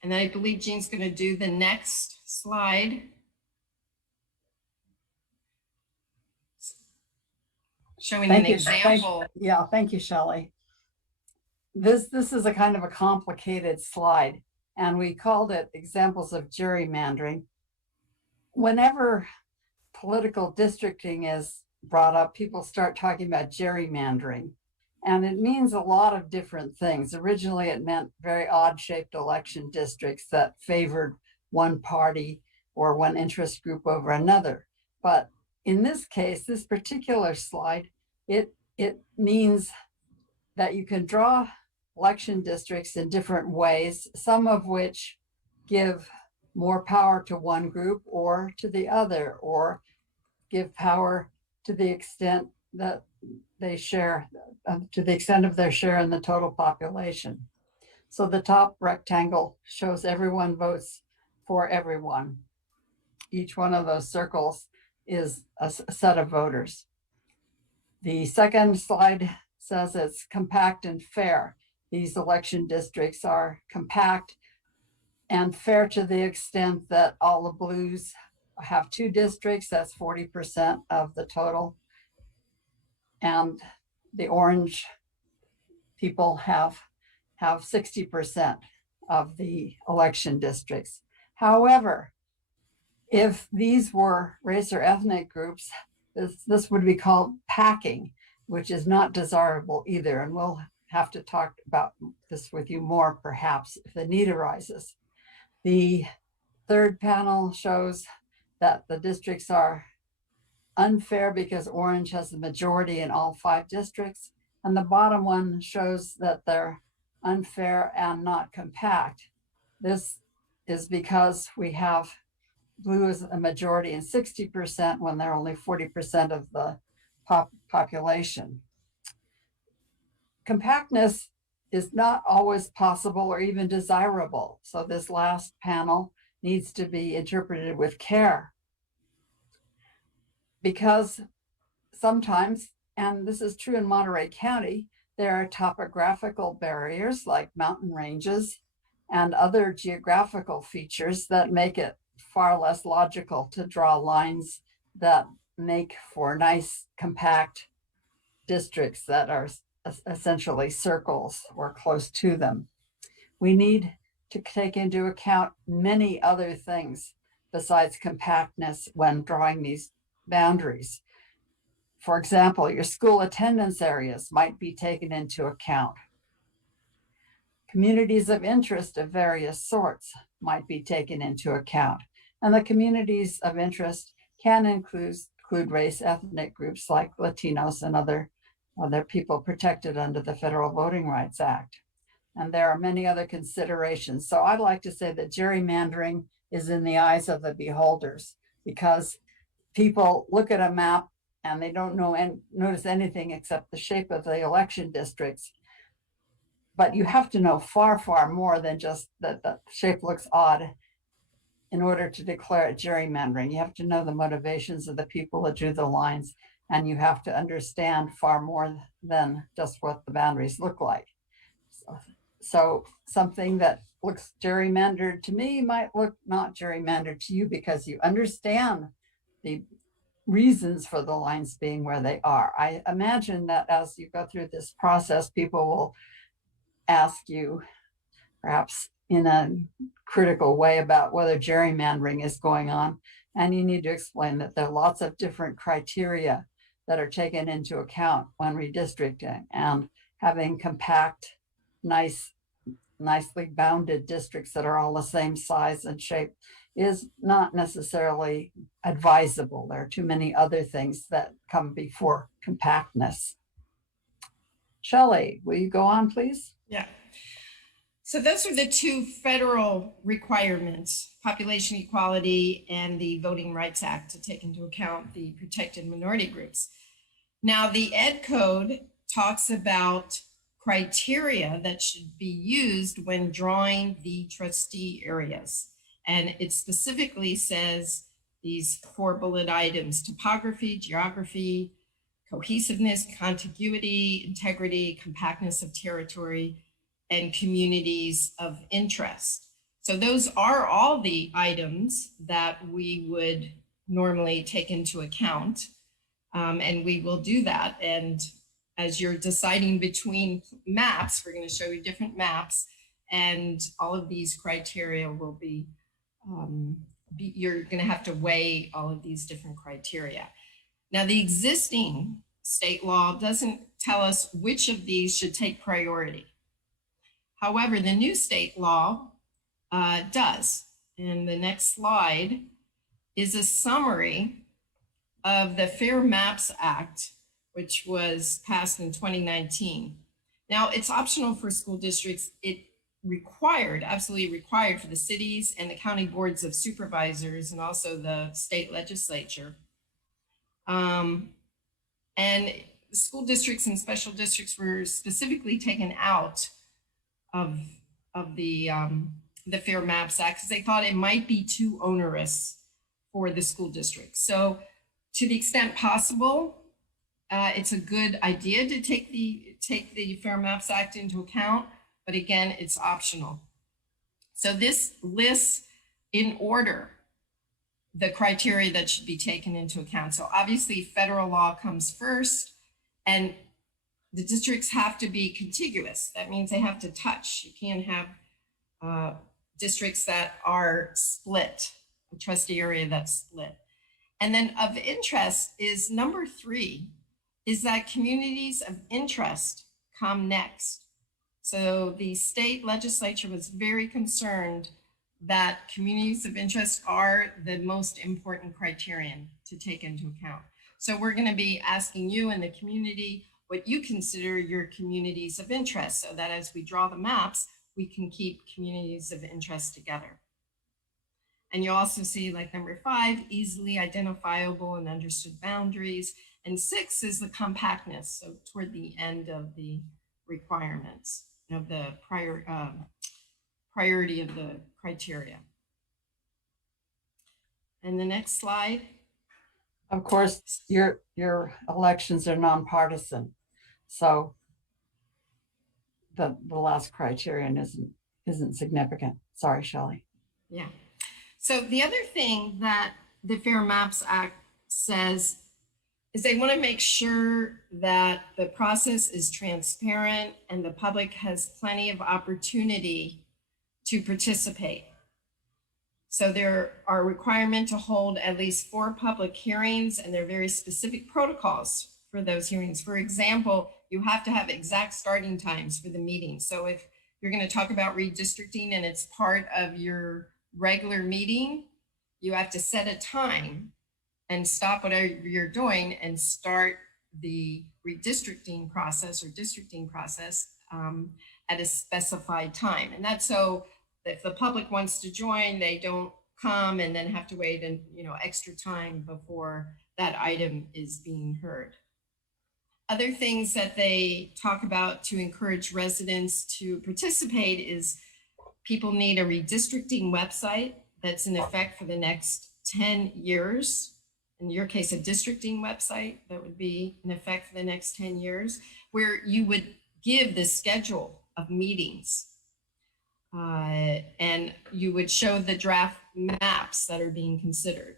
And then I believe Jean's going to do the next slide. Showing an example. Thank you, Shelley. This is a kind of a complicated slide, and we called it examples of gerrymandering. Whenever political districting is brought up, people start talking about gerrymandering, and it means a lot of different things. Originally, it meant very odd-shaped election districts that favored one party or one interest group over another. But in this case, this particular slide, it means that you can draw election districts in different ways, some of which give more power to one group or to the other, or give power to the extent that they share, to the extent of their share in the total population. So the top rectangle shows everyone votes for everyone. Each one of those circles is a set of voters. The second slide says it's compact and fair. These election districts are compact and fair to the extent that all the blues have 2 districts, that's 40% of the total. And the orange people have 60% of the election districts. However, if these were race or ethnic groups, this would be called packing, which is not desirable either. And we'll have to talk about this with you more, perhaps, if the need arises. The third panel shows that the districts are unfair because orange has the majority in all 5 districts. And the bottom one shows that they're unfair and not compact. This is because we have blue as a majority in 60% when they're only 40% of the population. Compactness is not always possible or even desirable. So this last panel needs to be interpreted with care. Because sometimes, and this is true in Monterey County, there are topographical barriers like mountain ranges and other geographical features that make it far less logical to draw lines that make for nice compact districts that are essentially circles or close to them. We need to take into account many other things besides compactness when drawing these boundaries. For example, your school attendance areas might be taken into account. Communities of interest of various sorts might be taken into account. And the communities of interest can include race, ethnic groups like Latinos and other people protected under the Federal Voting Rights Act. And there are many other considerations. So I'd like to say that gerrymandering is in the eyes of the beholders, because people look at a map and they don't know and notice anything except the shape of the election districts. But you have to know far, far more than just that the shape looks odd in order to declare it gerrymandering. You have to know the motivations of the people that drew the lines, and you have to understand far more than just what the boundaries look like. So something that looks gerrymandered to me might look not gerrymandered to you because you understand the reasons for the lines being where they are. I imagine that as you go through this process, people will ask you, perhaps in a critical way, about whether gerrymandering is going on. And you need to explain that there are lots of different criteria that are taken into account when redistricting, and having compact, nicely bounded districts that are all the same size and shape is not necessarily advisable. There are too many other things that come before compactness. Shelley, will you go on, please? Yeah. So those are the 2 federal requirements, population equality and the Voting Rights Act, to take into account the protected minority groups. Now, the Ed Code talks about criteria that should be used when drawing the trustee areas. And it specifically says these 4 bullet items: topography, geography, cohesiveness, contiguity, integrity, compactness of territory, and communities of interest. So those are all the items that we would normally take into account. And we will do that. And as you're deciding between maps, we're going to show you different maps, and all of these criteria will be, you're going to have to weigh all of these different criteria. Now, the existing state law doesn't tell us which of these should take priority. However, the new state law does. And the next slide is a summary of the Fair Maps Act, which was passed in 2019. Now, it's optional for school districts. It required, absolutely required, for the cities and the county boards of supervisors and also the state legislature. And school districts and special districts were specifically taken out of the Fair Maps Act because they thought it might be too onerous for the school district. So to the extent possible, it's a good idea to take the Fair Maps Act into account, but again, it's optional. So this lists in order the criteria that should be taken into account. So obviously federal law comes first, and the districts have to be contiguous. That means they have to touch. You can't have districts that are split, a trustee area that's split. And then of interest is number 3, is that communities of interest come next. So the state legislature was very concerned that communities of interest are the most important criterion to take into account. So we're going to be asking you in the community what you consider your communities of interest, so that as we draw the maps, we can keep communities of interest together. And you'll also see, like number 5, easily identifiable and understood boundaries. And 6 is the compactness, so toward the end of the requirements of the priority of the criteria. And the next slide. Of course, your elections are nonpartisan, so the last criterion isn't significant. Sorry, Shelley. Yeah. So the other thing that the Fair Maps Act says is they want to make sure that the process is transparent and the public has plenty of opportunity to participate. So there are requirements to hold at least 4 public hearings, and there are very specific protocols for those hearings. For example, you have to have exact starting times for the meeting. So if you're going to talk about redistricting and it's part of your regular meeting, you have to set a time and stop whatever you're doing and start the redistricting process or districting process at a specified time. And that's so if the public wants to join, they don't come and then have to wait and extra time before that item is being heard. Other things that they talk about to encourage residents to participate is people need a redistricting website that's in effect for the next 10 years. In your case, a districting website that would be in effect for the next 10 years, where you would give the schedule of meetings. And you would show the draft maps that are being considered.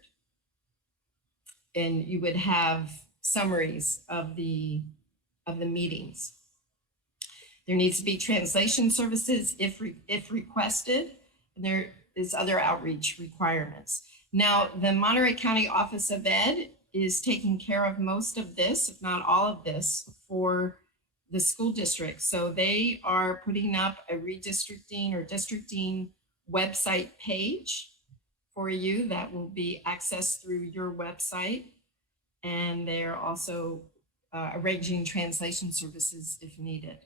And you would have summaries of the meetings. There needs to be translation services if requested, and there is other outreach requirements. Now, the Monterey County Office of Ed is taking care of most of this, if not all of this, for the school district. So they are putting up a redistricting or districting website page for you that will be accessed through your website. And they're also arranging translation services if needed.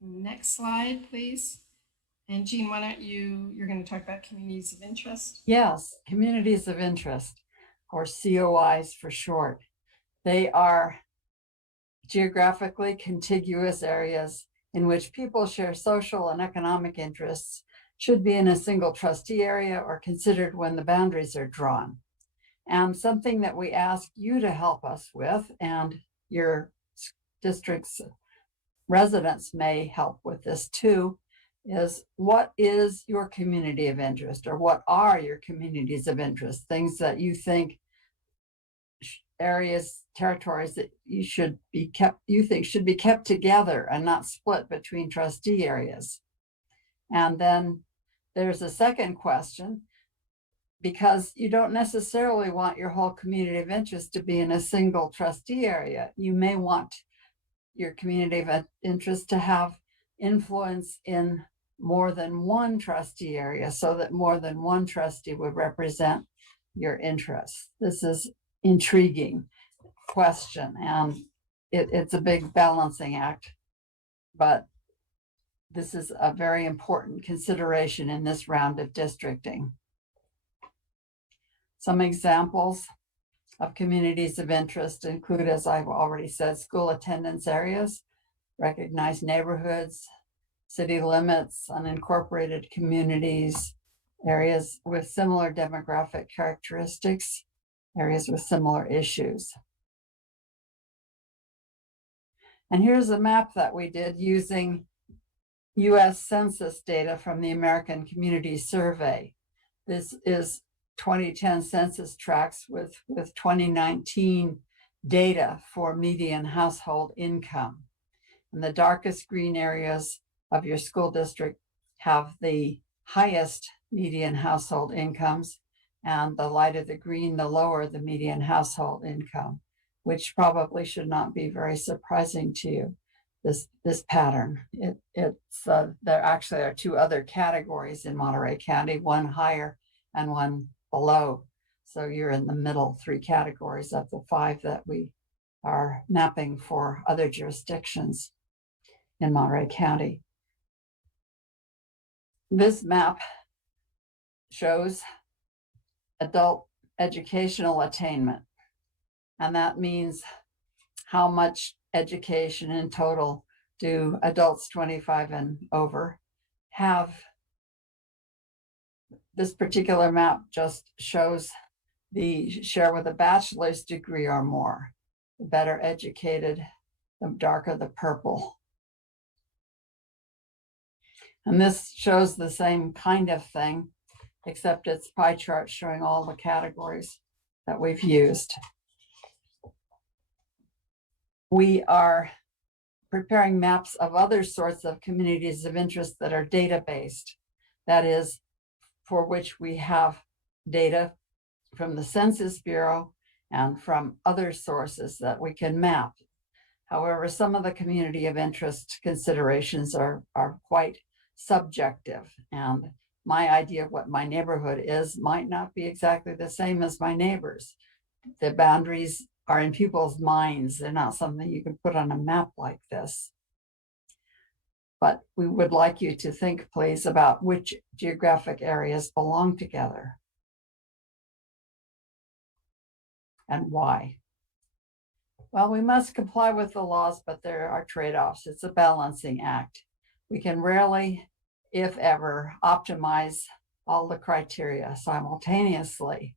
Next slide, please. And Jean, why don't you're going to talk about communities of interest? Yes, communities of interest, or COIs for short. They are geographically contiguous areas in which people share social and economic interests, should be in a single trustee area or considered when the boundaries are drawn. And something that we ask you to help us with, and your district's residents may help with this too, is what is your community of interest, or what are your communities of interest? Things that you think, areas, territories that you think should be kept together and not split between trustee areas. And then there's a second question, because you don't necessarily want your whole community of interest to be in a single trustee area. You may want your community of interest to have influence in more than one trustee area, so that more than one trustee would represent your interests. This is intriguing question, and it's a big balancing act, but this is a very important consideration in this round of districting. Some examples of communities of interest include, as I've already said, school attendance areas, recognized neighborhoods, city limits, unincorporated communities, areas with similar demographic characteristics, areas with similar issues. And here's a map that we did using US Census data from the American Community Survey. This is 2010 census tracts with 2019 data for median household income. And the darkest green areas of your school district have the highest median household incomes, and the lighter the green, the lower the median household income, which probably should not be very surprising to you, this pattern. There actually are two other categories in Monterey County, one higher and one below. So you're in the middle three categories of the five that we are mapping for other jurisdictions in Monterey County. This map shows adult educational attainment, and that means how much education in total do adults 25 and over have. This particular map just shows the share with a bachelor's degree or more. The better educated, the darker the purple. And this shows the same kind of thing, except it's pie chart showing all the categories that we've used. We are preparing maps of other sorts of communities of interest that are data-based. That is, for which we have data from the Census Bureau and from other sources that we can map. However, some of the community of interest considerations are quite subjective, and my idea of what my neighborhood is might not be exactly the same as my neighbors. The boundaries are in people's minds. They're not something you can put on a map like this. But we would like you to think, please, about which geographic areas belong together and why. Well, we must comply with the laws, but there are trade-offs. It's a balancing act. We can rarely, if ever, optimize all the criteria simultaneously.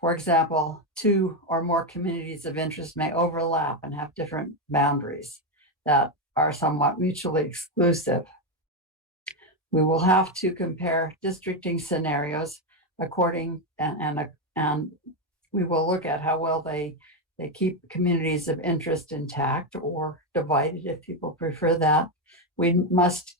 For example, two or more communities of interest may overlap and have different boundaries that are somewhat mutually exclusive. We will have to compare districting scenarios according, and we will look at how well they keep communities of interest intact or divided if people prefer that. We must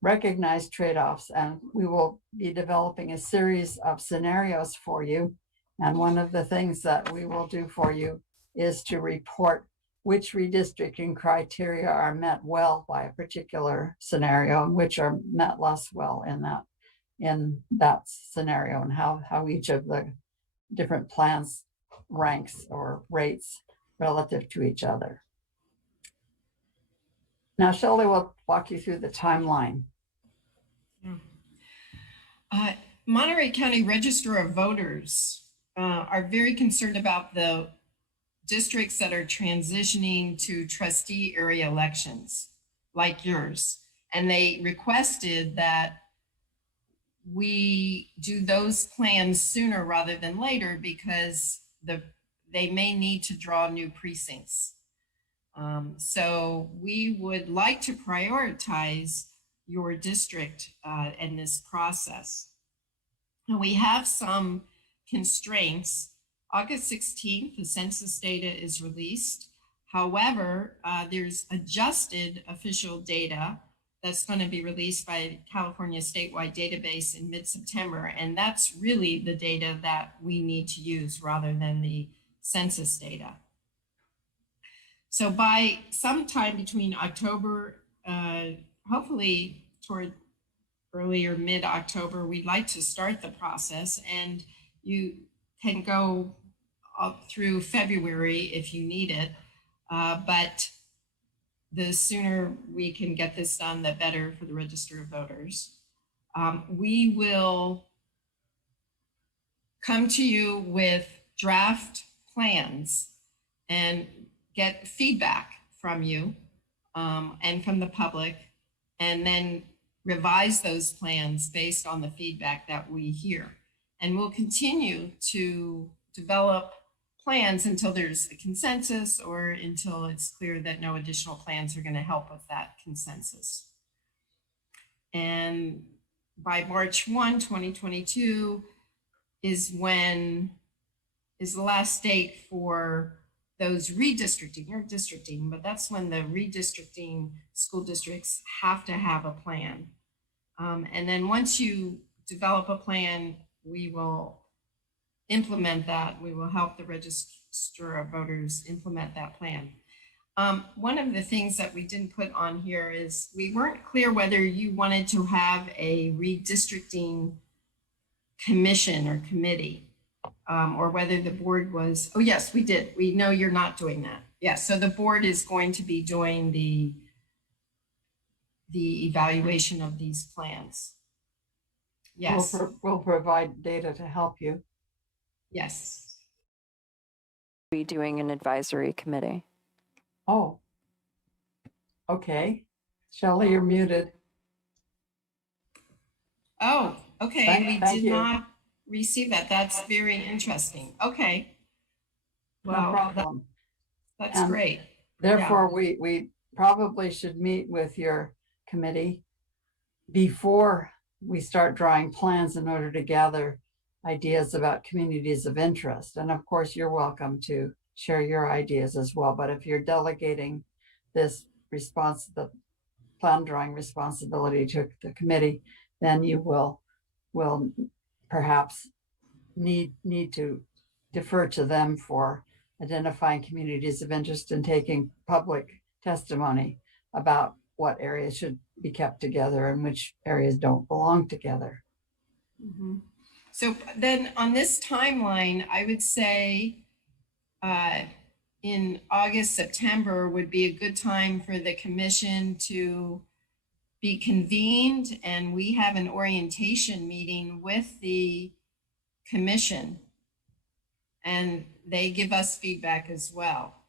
recognize trade-offs, and we will be developing a series of scenarios for you. And one of the things that we will do for you is to report which redistricting criteria are met well by a particular scenario and which are met less well in that scenario, and how each of the different plans ranks or rates relative to each other. Now, Shelley will walk you through the timeline. Monterey County Register of Voters are very concerned about the districts that are transitioning to trustee area elections like yours. And they requested that we do those plans sooner rather than later because they may need to draw new precincts. So we would like to prioritize your district in this process. And we have some constraints. August 16th, the census data is released. However, there's adjusted official data that's going to be released by California statewide database in mid-September. And that's really the data that we need to use rather than the census data. So by sometime between October, hopefully toward early or mid-October, we'd like to start the process, and you can go up through February if you need it. But the sooner we can get this done, the better for the Register of Voters. We will come to you with draft plans and get feedback from you and from the public, and then revise those plans based on the feedback that we hear. And we'll continue to develop plans until there's a consensus or until it's clear that no additional plans are going to help with that consensus. And by March 1, 2022 is the last date for those redistricting or districting, but that's when the redistricting school districts have to have a plan. And then once you develop a plan, we will implement that. We will help the register of voters implement that plan. One of the things that we didn't put on here is we weren't clear whether you wanted to have a redistricting commission or committee, or whether the board was, oh yes, we did. We know you're not doing that. Yes, so the board is going to be doing the evaluation of these plans. Yes. We'll provide data to help you. Yes. Be doing an advisory committee. Oh. Okay. Shelley, you're muted. Oh, okay. We Thank did you. not receive that. That's very interesting. Okay. No Well, problem. that's And great. Therefore, we probably should meet with your committee before we start drawing plans in order to gather ideas about communities of interest. And of course, you're welcome to share your ideas as well. But if you're delegating this the plan drawing responsibility to the committee, then you will perhaps need to defer to them for identifying communities of interest and taking public testimony about what areas should be kept together and which areas don't belong together. Mhm. So then on this timeline, I would say in August, September would be a good time for the commission to be convened, and we have an orientation meeting with the commission, and they give us feedback as well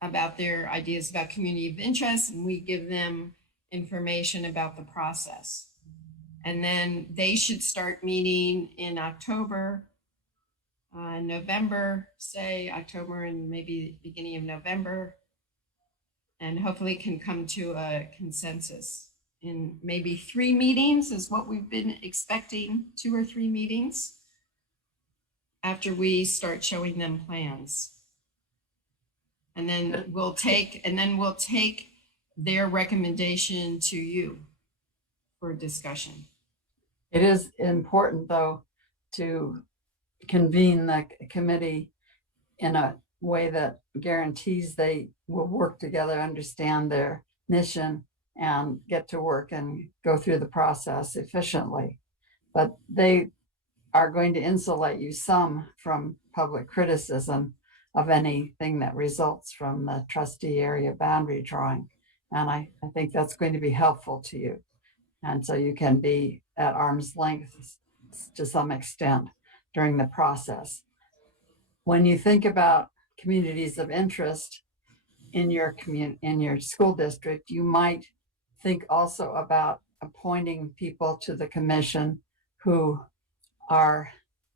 about their ideas about community of interest, and we give them information about the process. And then they should start meeting in October, November, say October and maybe beginning of November, and hopefully can come to a consensus in maybe 3 meetings is what we've been expecting, 2 or 3 meetings after we start showing them plans. And then we'll take their recommendation to you for discussion. It is important, though, to convene the committee in a way that guarantees they will work together, understand their mission, and get to work and go through the process efficiently. But they are going to insulate you some from public criticism of anything that results from the trustee area boundary drawing. And I think that's going to be helpful to you. And so you can be at arm's length to some extent during the process. When you think about communities of interest in your school district, you might think also about appointing people to the commission who are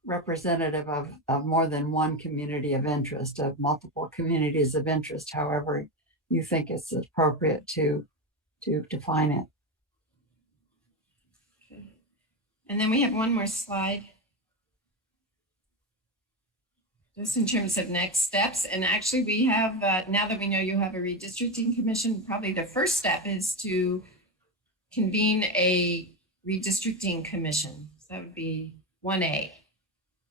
representative of more than one community of interest, of multiple communities of interest, however you think it's appropriate to define it. Okay. And then we have one more slide. Just in terms of next steps. And actually we have, now that we know you have a redistricting commission, probably the first step is to convene a redistricting commission. So that would be 1A.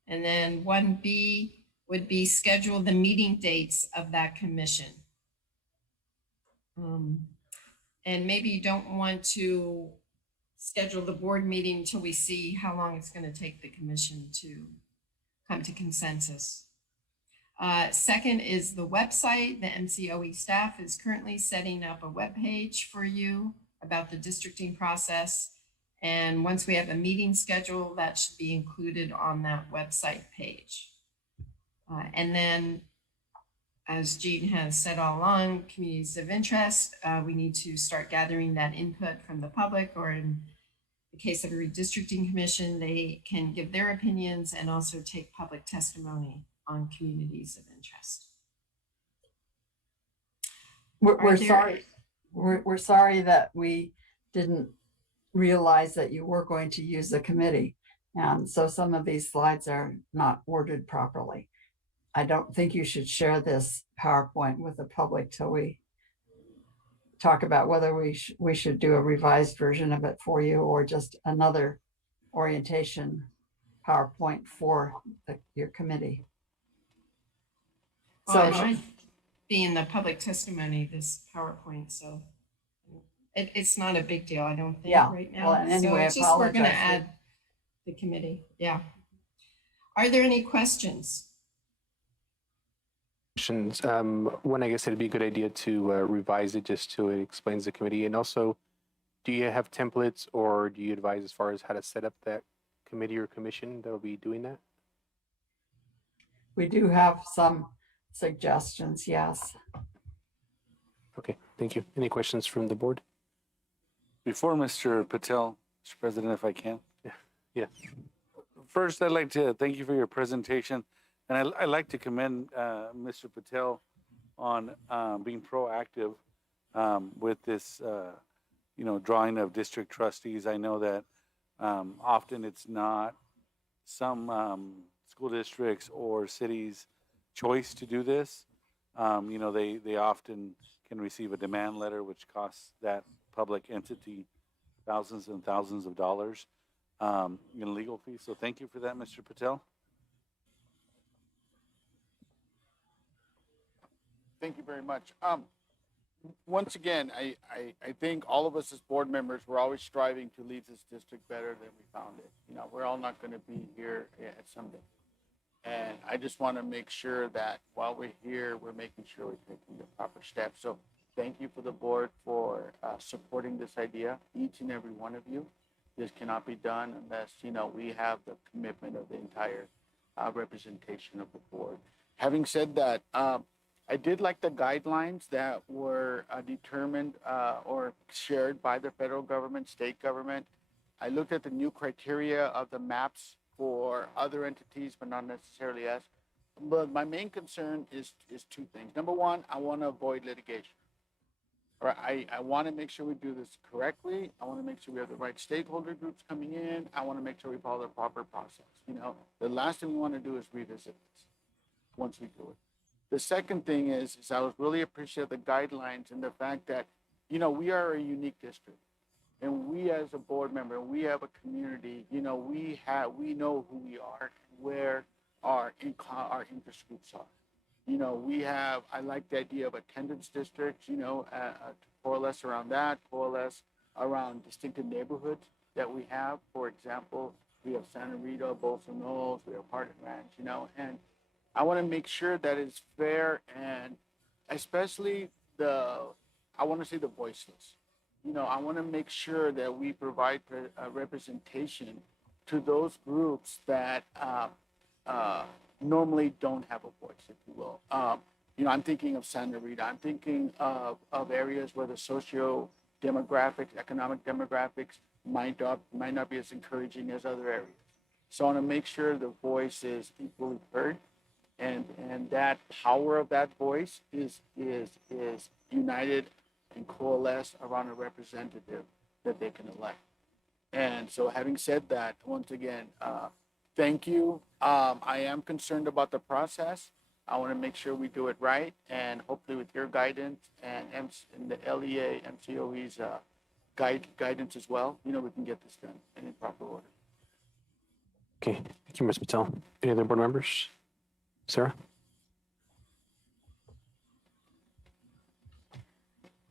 And then 1B would be schedule the meeting dates of that commission. And maybe you don't want to schedule the board meeting until we see how long it's going to take the commission to come to consensus. Second is the website. The MCOE staff is currently setting up a web page for you about the districting process. And once we have a meeting schedule, that should be included on that website page. And then, as Jean has said all along, communities of interest, we need to start gathering that input from the public, or in the case of a redistricting commission, they can give their opinions and also take public testimony on communities of interest. We're Are there- sorry. We're sorry that we didn't realize that you were going to use the committee. And so some of these slides are not ordered properly. I don't think you should share this PowerPoint with the public till we talk about whether we should do a revised version of it for you or just another orientation PowerPoint for your committee. Well, it So might be in the public testimony, this PowerPoint, so it's not a big deal, I don't think, Yeah, right now. well, and anyway, So it's just we're gonna apologize. add the committee, yeah. Are there any questions? Questions. One, I guess it'd be a good idea to revise it just so it explains the committee. And also, do you have templates or do you advise as far as how to set up that committee or commission that'll be doing that? we do have some suggestions, yes. Okay, thank you. Any questions from the board? Before Mr. Patel, Mr. President, if I can. Yeah. First, I'd like to thank you for your presentation. And I'd like to commend Mr. Patel on being proactive with this, drawing of district trustees. I know that often it's not some school districts or cities' choice to do this. They often can receive a demand letter, which costs that public entity thousands and thousands of dollars in legal fees. So thank you for that, Mr. Patel. Thank you very much. Once again, I think all of us as board members, we're always striving to leave this district better than we found it. We're all not going to be here at someday. And I just want to make sure that while we're here, we're making sure we're taking the proper steps. So thank you for the board for supporting this idea, each and every one of you. This cannot be done unless, we have the commitment of the entire representation of the board. Having said that, I did like the guidelines that were determined or shared by the federal government, state government. I looked at the new criteria of the maps for other entities, but not necessarily us. But my main concern is two things. Number one, I want to avoid litigation. Or I want to make sure we do this correctly. I want to make sure we have the right stakeholder groups coming in. I want to make sure we follow the proper process. The last thing we want to do is revisit this once we do it. The second thing is I was really appreciative of the guidelines and the fact that, we are a unique district. And we as a board member, we have a community, we know who we are and where our interest groups are. I like the idea of attendance districts, to coalesce around that, coalesce around distinctive neighborhoods that we have. For example, we have Santa Rita, Bolsa Knolls, we have Hardin Ranch, and I want to make sure that it's fair and especially I want to say the voiceless. I want to make sure that we provide representation to those groups that normally don't have a voice, if you will. I'm thinking of Santa Rita. I'm thinking of areas where the socio-demographics, economic demographics might not be as encouraging as other areas. So I want to make sure the voice is equally heard. And that power of that voice is united and coalesced around a representative that they can elect. And so having said that, once again, thank you. I am concerned about the process. I want to make sure we do it right. And hopefully with your guidance and the LEA, MCOE's guidance as well, we can get this done in proper order. Okay, thank you, Ms. Patel. Any other board members? Sarah?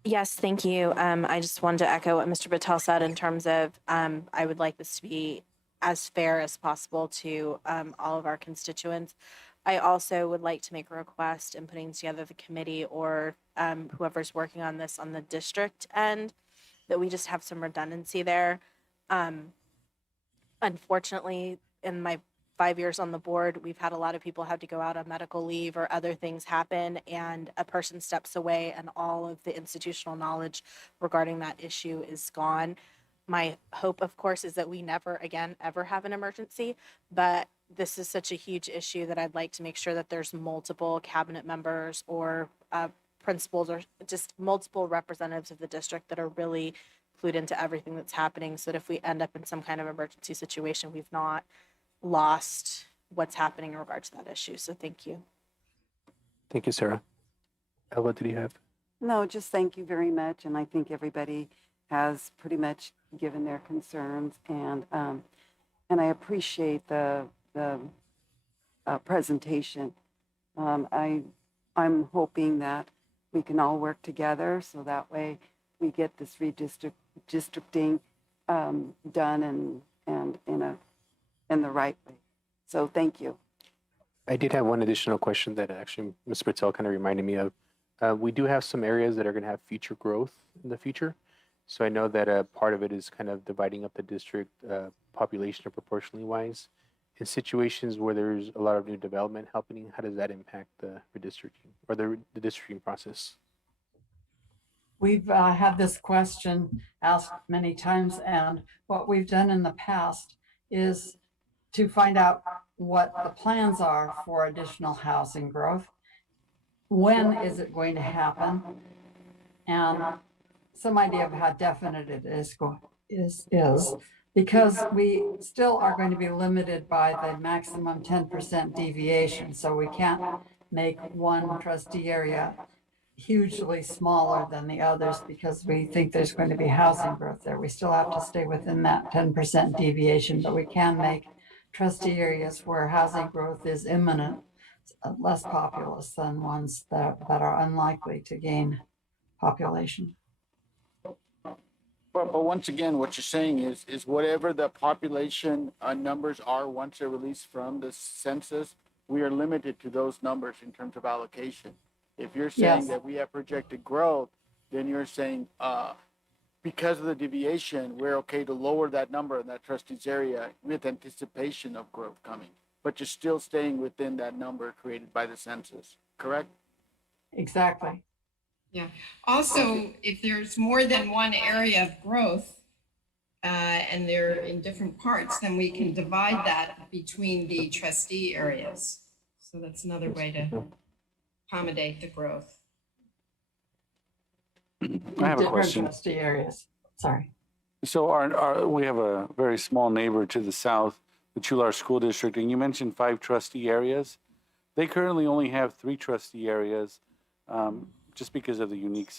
Yes, thank you. I just wanted to echo what Mr. Patel said in terms of I would like this to be as fair as possible to all of our constituents. I also would like to make a request in putting together the committee or whoever's working on this on the district end that we just have some redundancy there. Unfortunately, in my 5 years on the board, we've had a lot of people have to go out on medical leave or other things happen, and a person steps away and all of the institutional knowledge regarding that issue is gone. my hope, of course, is that we never again ever have an emergency. But this is such a huge issue that I'd like to make sure that there's multiple cabinet members or principals or just multiple representatives of the district that are really clued into everything that's happening, so that if we end up in some kind of emergency situation, we've not lost what's happening in regard to that issue. So thank you. Thank you, Sarah. Elva, did you have? No, just thank you very much. And I think everybody has pretty much given their concerns, and I appreciate the presentation. I'm hoping that we can all work together so that way we get this redistricting done and in the right way. So thank you. I did have one additional question that actually Ms. Patel kind of reminded me of. We do have some areas that are going to have future growth in the future. So I know that part of it is kind of dividing up the district population proportionally wise. In situations where there's a lot of new development happening, how does that impact the redistricting or the districting process? We've had this question asked many times, and what we've done in the past is to find out what the plans are for additional housing growth. When is it going to happen? And some idea of how definite it is because we still are going to be limited by the maximum 10% deviation. So we can't make one trustee area hugely smaller than the others because we think there's going to be housing growth there. We still have to stay within that 10% deviation, but we can make trustee areas where housing growth is imminent less populous than ones that are unlikely to gain population. But once again, what you're saying is whatever the population numbers are once they're released from the census, we are limited to those numbers in terms of allocation. If you're saying Yes. that we have projected growth, then you're saying because of the deviation, we're okay to lower that number in that trustees area with anticipation of growth coming. But you're still staying within that number created by the census, correct? Exactly. Yeah. Also, if there's more than one area of growth and they're in different parts, then we can divide that between the trustee areas. So that's another way to accommodate the growth. I have a Different question. trustee areas. Sorry. So we have a very small neighbor to the south, the Chular School District, and you mentioned 5 trustee areas. They currently only have 3 trustee areas just because of the unique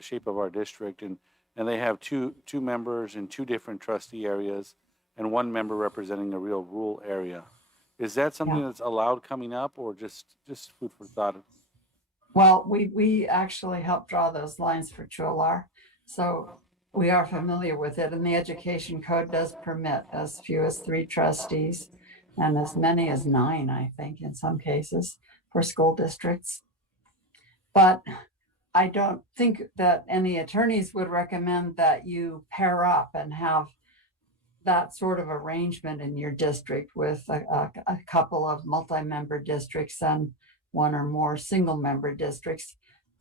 shape of our district. And they have two members in 2 different trustee areas and 1 member representing a real rural area. Is that something that's allowed coming up or just food for thought? Well, we actually helped draw those lines for Chular. So we are familiar with it, and the education code does permit as few as 3 trustees and as many as 9, I think, in some cases for school districts. But I don't think that any attorneys would recommend that you pair up and have that sort of arrangement in your district with a couple of multi-member districts and 1 or more single-member districts,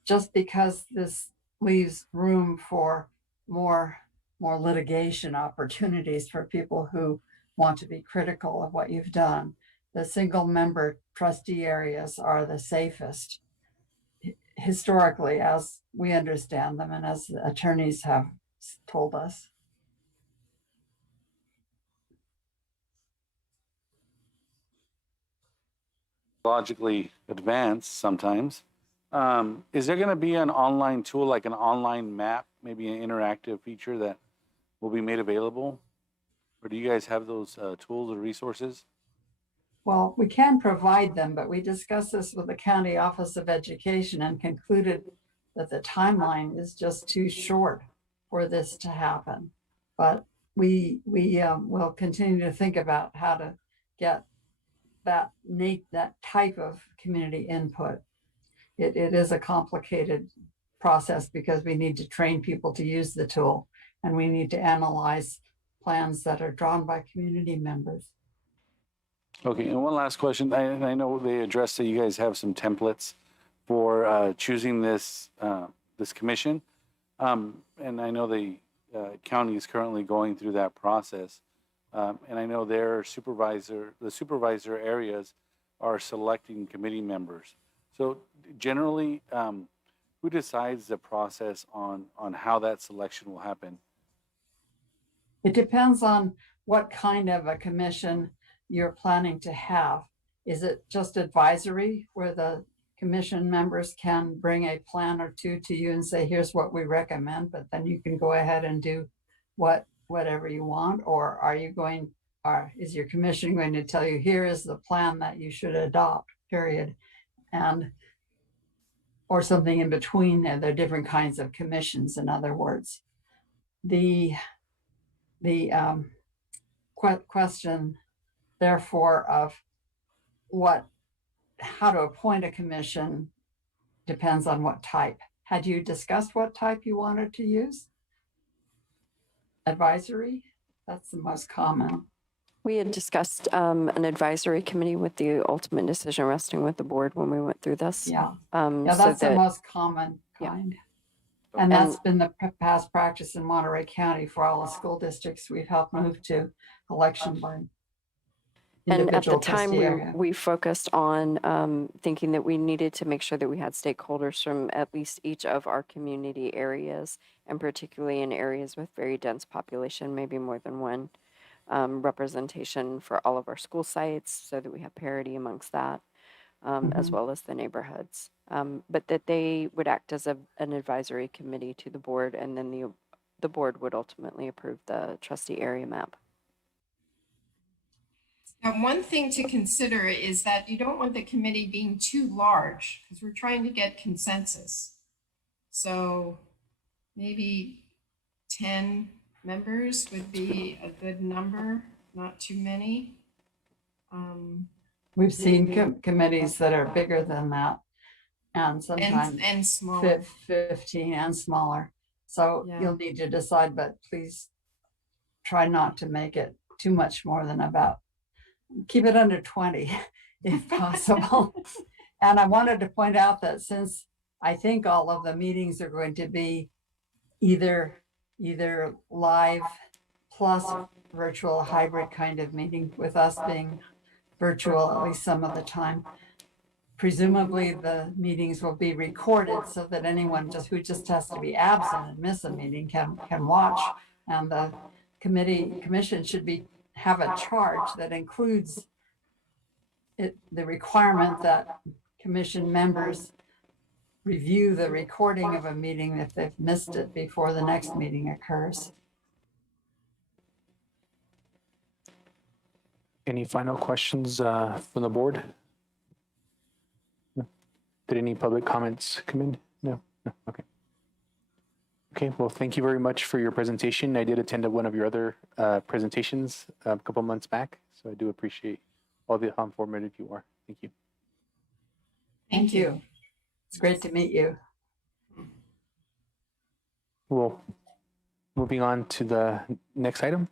just because this leaves room for more litigation opportunities for people who want to be critical of what you've done. The single-member trustee areas are the safest historically, as we understand them and as the attorneys have told us. Logically advanced sometimes. Is there going to be an online tool, like an online map, maybe an interactive feature that will be made available? Or do you guys have those tools or resources? Well, we can provide them, but we discussed this with the County Office of Education and concluded that the timeline is just too short for this to happen. But we will continue to think about how to get that type of community input. It is a complicated process because we need to train people to use the tool, and we need to analyze plans that are drawn by community members. Okay, and one last question. I know they addressed that you guys have some templates for choosing this this commission, and I know they county is currently going through that process. And I know the supervisor areas are selecting committee members. So generally, who decides the process on how that selection will happen? It depends on what kind of a commission you're planning to have. Is it just advisory where the commission members can bring a plan or two to you and say, here's what we recommend, but then you can go ahead and do whatever you want? Or is your commission going to tell you, here is the plan that you should adopt, period? Or something in between there. There are different kinds of commissions, in other words. The question, therefore, of how to appoint a commission depends on what type. Had you discussed what type you wanted to use? Advisory? That's the most common. We had discussed an advisory committee with the ultimate decision resting with the board when we went through this. Yeah, So that's the that- most common kind. And that's been the past practice in Monterey County for all the school districts we've helped move to election board. And at the individual time, trustee area. we focused on thinking that we needed to make sure that we had stakeholders from at least each of our community areas, and particularly in areas with very dense population, maybe more than one representation for all of our school sites so that we have parity amongst that, as well as the neighborhoods. But that they would act as an advisory committee to the board, and then the board would ultimately approve the trustee area map. Now, one thing to consider is that you don't want the committee being too large because we're trying to get consensus. So maybe 10 members would be a good number, not too many. We've seen committees that are bigger than that, and sometimes and smaller. 15 and smaller. So Yeah. you'll need to decide, but please try not to make it too much more than keep it under 20 if possible. And I wanted to point out that since I think all of the meetings are going to be either live plus virtual hybrid kind of meeting, with us being virtual at least some of the time, presumably the meetings will be recorded so that anyone who just has to be absent and miss a meeting can watch. And the commission should have a charge that includes the requirement that commission members review the recording of a meeting if they've missed it before the next meeting occurs. Any final questions from the board? No. Did any public comments come in? No? No, okay. Okay, well, thank you very much for your presentation. I did attend one of your other presentations a couple months back, so I do appreciate how informative you are. Thank you. Thank you. It's great to meet you. Well, moving on to the next item.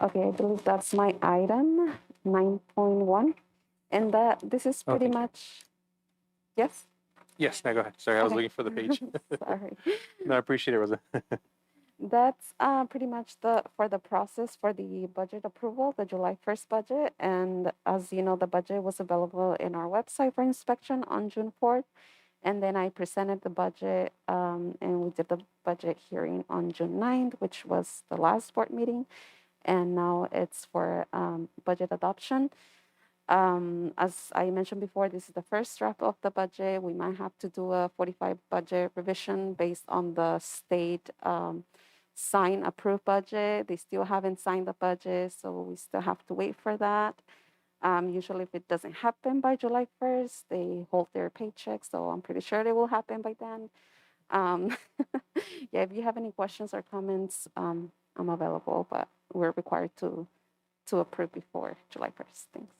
Okay, I believe that's my item, 9.1. And this is pretty Okay. much, yes? Yes, no, go ahead. Sorry, I was Okay. looking for the page. Sorry. No, I appreciate it, Rosa. That's pretty much for the process for the budget approval, the July 1st budget. And as you know, the budget was available in our website for inspection on June 4th. And then I presented the budget and we did the budget hearing on June 9th, which was the last board meeting. And now it's for budget adoption. As I mentioned before, this is the first draft of the budget. We might have to do a 45 budget revision based on the state sign approved budget. They still haven't signed the budget, so we still have to wait for that. Usually if it doesn't happen by July 1st, they hold their paychecks, so I'm pretty sure it will happen by then. Yeah, if you have any questions or comments, I'm available, but we're required to approve before July 1st. Thanks.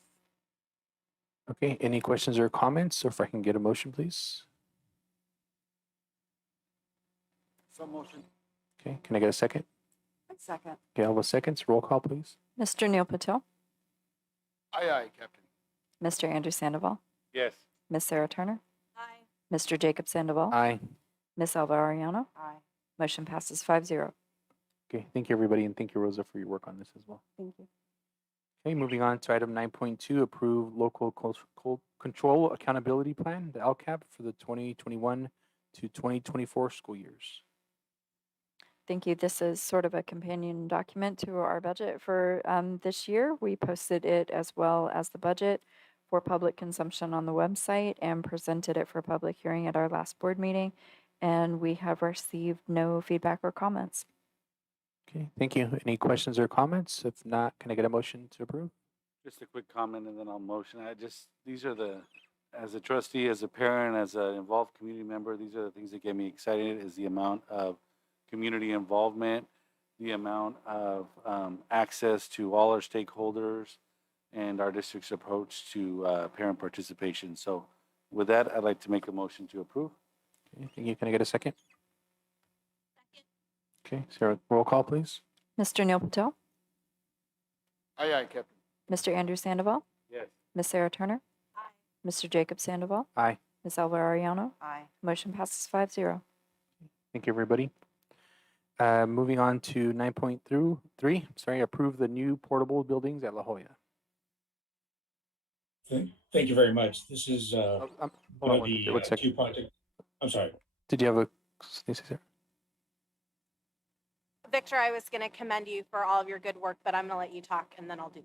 Okay, any questions or comments, or if I can get a motion, please? So motion. Okay, can I get a second? Second. Okay, all the seconds, roll call, please. Mr. Neil Patel, Aye, aye, Captain. Mr. Andrew Sandoval, Yes. Miss Sarah Turner, Aye. Mr. Jacob Sandoval, Aye. Miss Alva Arellano. Aye. Motion passes 5-0. Okay, thank you, everybody, and thank you, Rosa, for your work on this as well. Thank you. Okay, moving on to item 9.2, approve local control accountability plan, the LCAP, for the 2021 to 2024 school years. Thank you. This is sort of a companion document to our budget for this year. We posted it as well as the budget for public consumption on the website and presented it for public hearing at our last board meeting. And we have received no feedback or comments. Okay, thank you. Any questions or comments? If not, can I get a motion to approve? Just a quick comment and then I'll motion. These are as a trustee, as a parent, as an involved community member, these are the things that get me excited, is the amount of community involvement, the amount of access to all our stakeholders, and our district's approach to parent participation. So with that, I'd like to make a motion to approve. Okay, thank you. Can I get a second? Okay, Sarah, roll call, please. Mr. Neil Patel, Aye, aye, Captain. Mr. Andrew Sandoval, Yes. Miss Sarah Turner, Aye. Mr. Jacob Sandoval, Aye. Miss Alva Arellano. Aye. Motion passes 5-0. Thank you, everybody. Moving on to 9.3, sorry, approve the new portable buildings at La Jolla. Thank you very much. This is Hold one on of one the one second. two projects. I'm sorry. Did you have a, Sarah? Victor, I was going to commend you for all of your good work, but I'm going to let you talk and then I'll do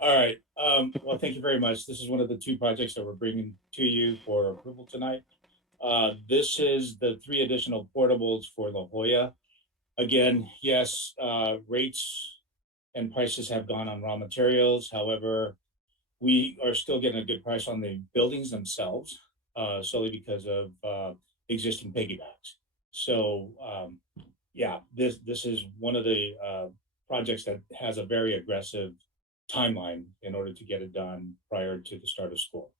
All right. Well, thank you very much. This is one of the two projects that we're bringing to you for approval tonight. This is the 3 additional portables for La Jolla. Again, yes, rates and prices have gone on raw materials. However, we are still getting a good price on the buildings themselves, solely because of existing piggybacks. So, yeah, this is one of the projects that has a very aggressive timeline in order to get it done prior to the start of school.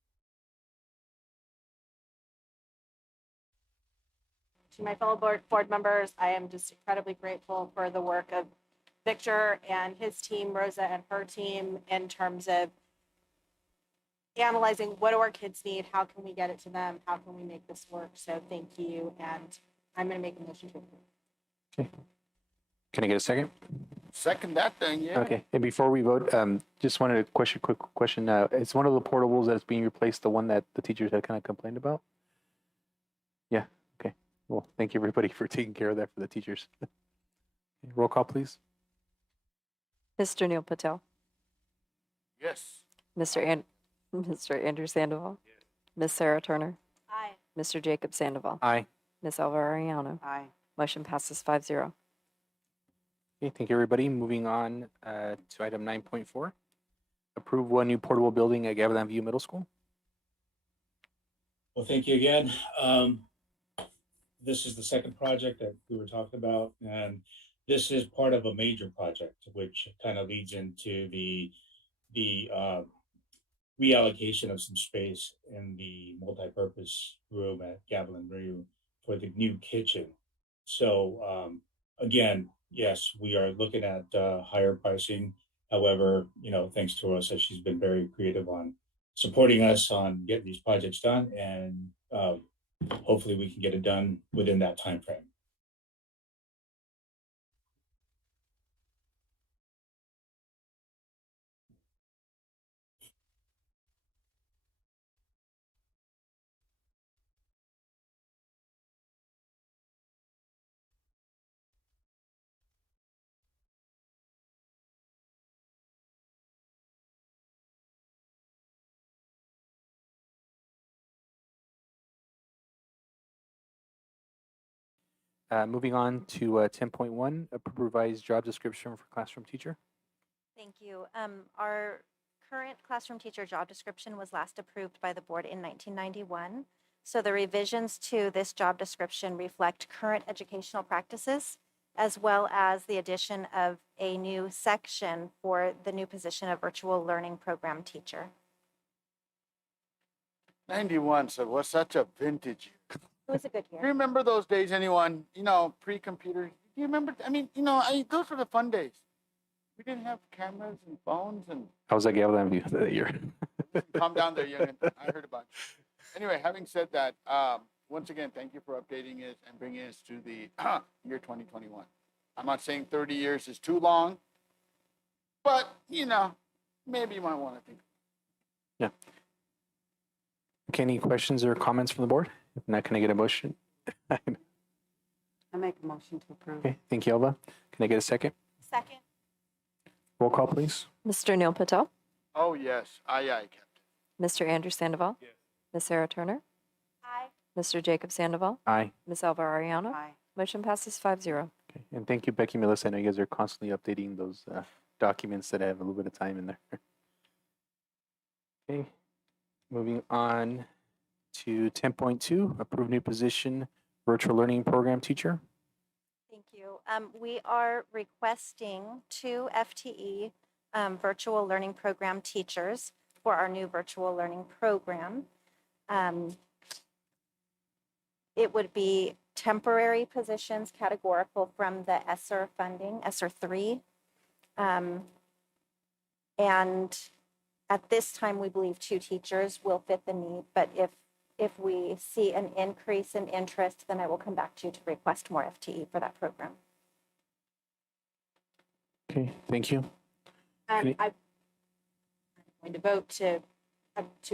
To my fellow board members, I am just incredibly grateful for the work of Victor and his team, Rosa and her team, in terms of analyzing what do our kids need, how can we get it to them, how can we make this work. So thank you, and I'm going to make a motion to approve. Okay. Can I get a second? Second that thing, yeah. Okay, and before we vote, just wanted to quick question. It's one of the portables that's being replaced, the one that the teachers had kind of complained about? Yeah, okay. Well, thank you, everybody, for taking care of that for the teachers. Roll call, please. Mr. Neil Patel, Yes. Mr. Andrew Sandoval, Miss Sarah Turner, Aye. Mr. Jacob Sandoval, Aye. Miss Alva Arellano. Aye. Motion passes 5-0. Okay, thank you, everybody. Moving on to item 9.4. Approve one new portable building at Gavilan View Middle School. Well, thank you again. This is the second project that we were talking about, and this is part of a major project, which kind of leads into the reallocation of some space in the multi-purpose room at Gavilan View for the new kitchen. So again, yes, we are looking at higher pricing. However, thanks to Rosa, she's been very creative on supporting us on getting these projects done, and hopefully we can get it done within that time frame. Moving on to 10.1, approve revised job description for classroom teacher. Thank you. Our current classroom teacher job description was last approved by the board in 1991. So the revisions to this job description reflect current educational practices, as well as the addition of a new section for the new position of virtual learning program teacher. 91, so it was such a vintage year. It was a good You year. remember those days, anyone? Pre-computer, Do you remember? I mean, those were the fun days. We didn't have cameras and phones and How was that Gavilan View that year? calm down there, youngin. I heard about it. Anyway, having said that, once again, thank you for updating us and bringing us to the year 2021. I'm not saying 30 years is too long, but maybe you might want to think. Yeah. Okay, any questions or comments from the board? If not, can I get a motion? I make a motion to approve. Okay, thank you, Elva. Can I get a second? Second. Roll call, please. Mr. Neil Patel, Oh, yes. Aye, Captain. Mr. Andrew Sandoval, Yes. Ms. Sarah Turner, Aye. Mr. Jacob Sandoval, Aye. Ms. Elva Ariano. Aye. Motion passes 5-0. Okay, and thank you, Becky, Melissa. I know you guys are constantly updating those documents that have a little bit of time in there. Okay, moving on to 10.2, approve new position, virtual learning program teacher. Thank you. We are requesting 2 FTE virtual learning program teachers for our new virtual learning program. It would be temporary positions categorical from the ESSER funding, ESSER 3. And at this time, we believe 2 teachers will fit the need, but if we see an increase in interest, then I will come back to you to request more FTE for that program. Okay, thank you. Any- I'm going to vote to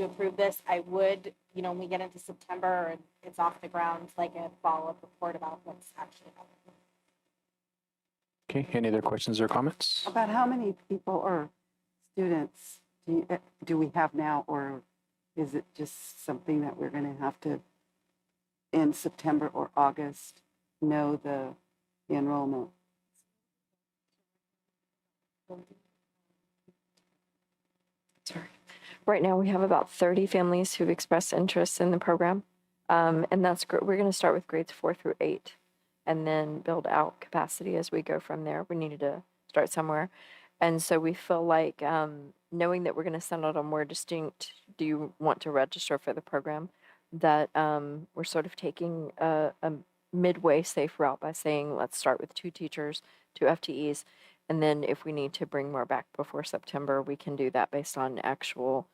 approve this. I would, when we get into September and it's off the ground, like a follow-up report about what's actually happening. Okay, any other questions or comments? About how many people or students do we have now, or is it just something that we're going to have to, in September or August, know the enrollment? Right now, we have about 30 families who've expressed interest in the program. And that's great. We're going to start with grades 4 through 8 and then build out capacity as we go from there. We needed to start somewhere. And so we feel like knowing that we're going to send out a more distinct, do you want to register for the program, that we're sort of taking a midway safe route by saying, let's start with 2 teachers, 2 FTEs. And then if we need to bring more back before September, we can do that based on actual,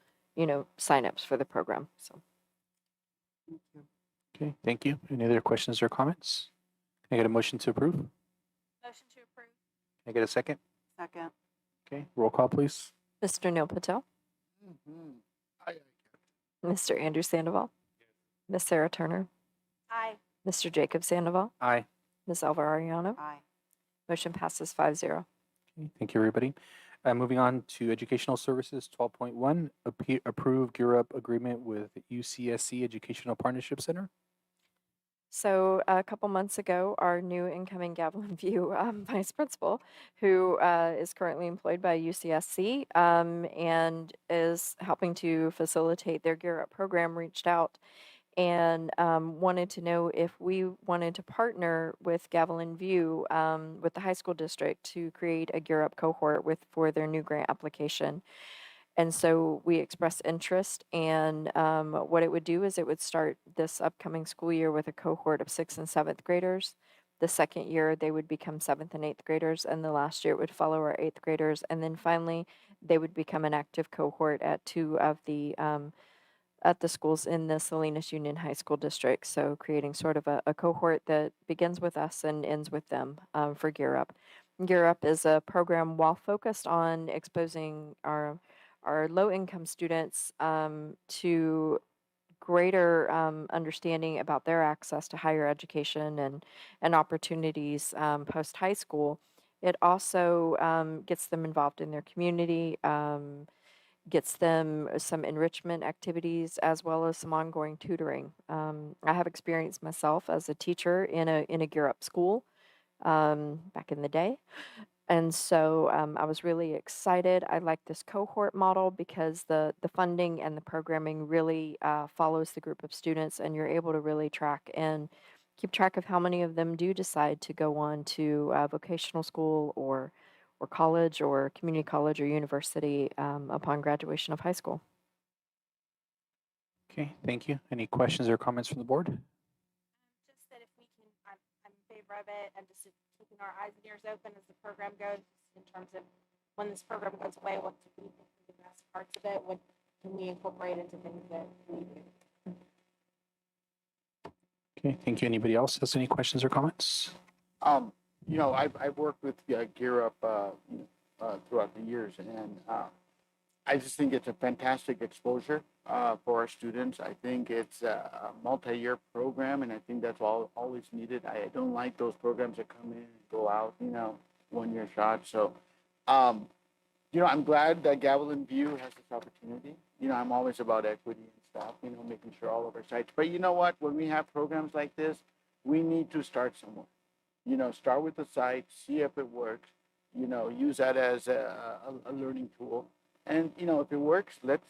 signups for the program. So. Thank you. Okay, thank you. Any other questions or comments? Can I get a motion to approve? Can Motion to approve. I get a second? Second. Okay, roll call, please. Mr. Neil Patel, Mm-hmm. Aye, Mr. Andrew Sandoval, Ms. Sarah Turner, Aye. Mr. Jacob Sandoval, Aye. Ms. Elva Ariano. Aye. Motion passes 5-0. Okay, thank you, everybody. Moving on to educational services, 12.1, approve Gear Up agreement with UCSC Educational Partnership Center. So a couple months ago, our new incoming Gavilan View vice principal, who is currently employed by UCSC and is helping to facilitate their Gear Up program, reached out and wanted to know if we wanted to partner with Gavilan View with the high school district to create a Gear Up cohort for their new grant application. And so we expressed interest, and what it would do is it would start this upcoming school year with a cohort of 6th and 7th graders. The second year, they would become 7th and 8th graders, and the last year it would follow our 8th graders. And then finally, they would become an active cohort at 2 of the at the schools in the Salinas Union High School District. So creating sort of a cohort that begins with us and ends with them for Gear Up. Gear Up is a program while focused on exposing our low-income students to greater understanding about their access to higher education and opportunities post-high school. It also gets them involved in their community, gets them some enrichment activities as well as some ongoing tutoring. I have experience myself as a teacher in a Gear Up school back in the day. And so I was really excited. I like this cohort model because the funding and the programming really follows the group of students, and you're able to really track and keep track of how many of them do decide to go on to vocational school or college or community college or university upon graduation of high school. Okay, thank you. Any questions or comments from the board? Just that if we can, I'm in favor of it, and just to keeping our eyes and ears open as the program goes in terms of when this program goes away, what do we think are the best parts of it? What can we incorporate into things that we do? Okay, thank you. Anybody else has any questions or comments? You know, I've worked with Gear Up throughout the years, and I just think it's a fantastic exposure for our students. I think it's a multi-year program, and I think that's always needed. I don't like those programs that come in and go out, you know, 1-year shot. So, you know, I'm glad that Gavilan View has this opportunity. You know, I'm always about equity and stuff, you know, making sure all of our sites. But you know what? When we have programs like this, we need to start somewhere. You know, start with the site, see if it works, you know, use that as a learning tool. And, you know, if it works, let's,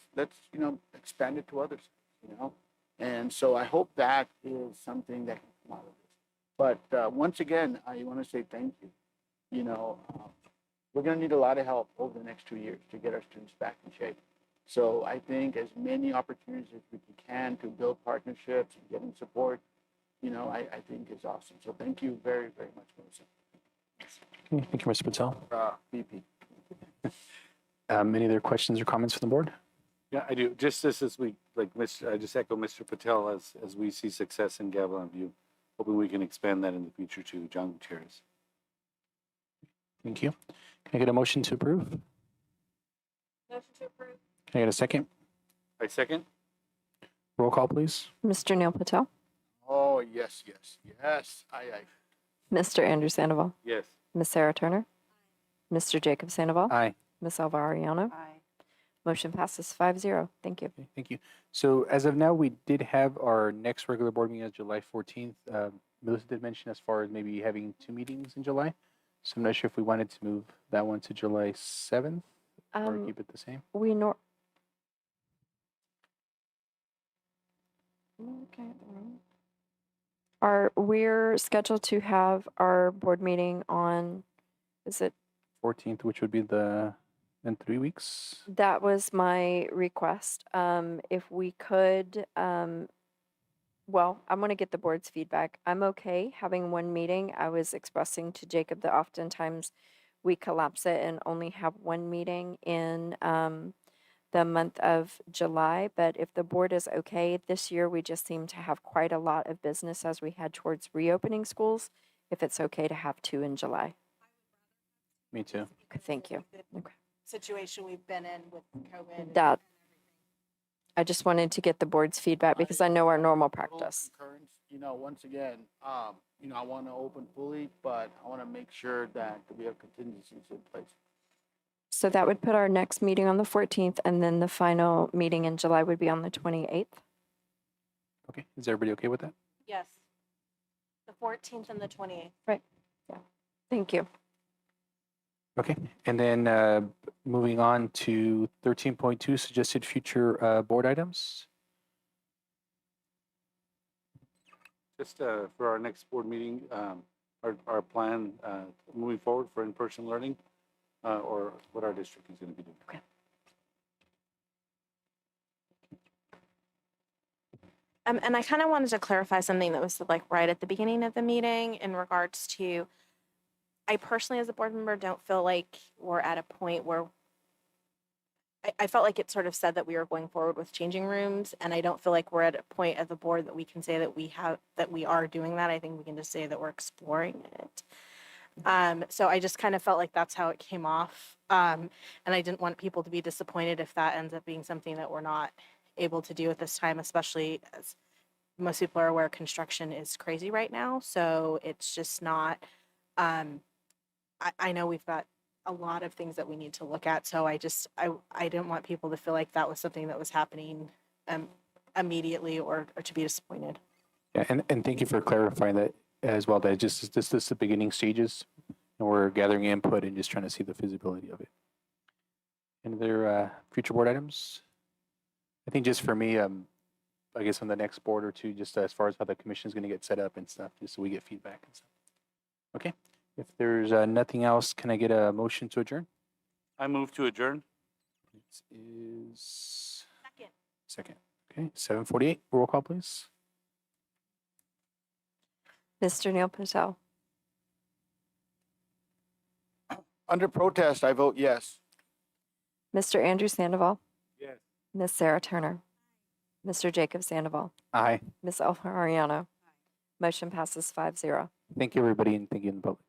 you know, expand it to others, you know. And so I hope that is something that can come out of this. But once again, I want to say thank you. You know, we're going to need a lot of help over the next 2 years to get our students back in shape. So I think as many opportunities as we can to build partnerships and getting support, you know, I think is awesome. So thank you very, very much, Melissa. Okay, thank you, Mr. Patel. VP. Any other questions or comments from the board? Yeah, I do. Just this week, like I just echo Mr. Patel as we see success in Gavilan View, hoping we can expand that in the future to John Gutierrez. Thank you. Can I get a motion to approve? Motion to approve. Can I get a second? I second. Roll call, please. Mr. Neil Patel, Oh, yes, yes, yes. Mr. Andrew Sandoval, Yes. Miss Sarah Turner, Mr. Jacob Sandoval, Aye. Miss Alva Ariano. Aye. Motion passes 5-0. Thank you. Okay, thank you. So as of now, we did have our next regular board meeting as July 14th. Melissa did mention as far as maybe having 2 meetings in July. So I'm not sure if we wanted to move that one to July 7th or keep it the same. We nor. We're scheduled to have our board meeting on, is it? 14th, which would be in 3 weeks. That was my request. If we could, well, I'm going to get the board's feedback. I'm okay having 1 meeting. I was expressing to Jacob that oftentimes we collapse it and only have 1 meeting in the month of July. But if the board is okay, this year we just seem to have quite a lot of business as we head towards reopening schools. If it's okay to have 2 in July. Me too. Thank you. Okay. Situation we've been in with COVID. That, I just wanted to get the board's feedback because I know our normal practice. Concurrence, you know, once again, you know, I want to open fully, but I want to make sure that we have contingencies in place. So that would put our next meeting on the 14th, and then the final meeting in July would be on the 28th. Okay, is everybody okay with that? Yes. The 14th and the 28th. Right. Yeah. Thank you. Okay, and then moving on to 13.2, suggested future board items. Just for our next board meeting, our plan moving forward for in-person learning, or what our district is going to be doing. Okay. And I kind of wanted to clarify something that was like right at the beginning of the meeting in regards to, I personally, as a board member, don't feel like we're at a point where I felt like it sort of said that we were going forward with changing rooms, and I don't feel like we're at a point as a board that we can say that we are doing that. I think we can just say that we're exploring it. So I just kind of felt like that's how it came off. And I didn't want people to be disappointed if that ends up being something that we're not able to do at this time, especially as most people are aware construction is crazy right now. So it's just not, I know we've got a lot of things that we need to look at. So I didn't want people to feel like that was something that was happening immediately or to be disappointed. Yeah, and thank you for clarifying that as well. That this is the beginning stages, and we're gathering input and just trying to see the feasibility of it. Any other future board items? I think just for me, I guess on the next board or two, just as far as how the commission is going to get set up and stuff, just so we get feedback and stuff. Okay. If there's nothing else, can I get a motion to adjourn? I move to adjourn. It is Second. second. Okay, 7:48. Roll call, please. Mr. Neil Patel, Under protest, I vote yes. Mr. Andrew Sandoval, Yes. Miss Sarah Turner, Mr. Jacob Sandoval, Aye. Miss Elsa Ariano. Motion passes 5-0. Thank you, everybody, and thank you in the public.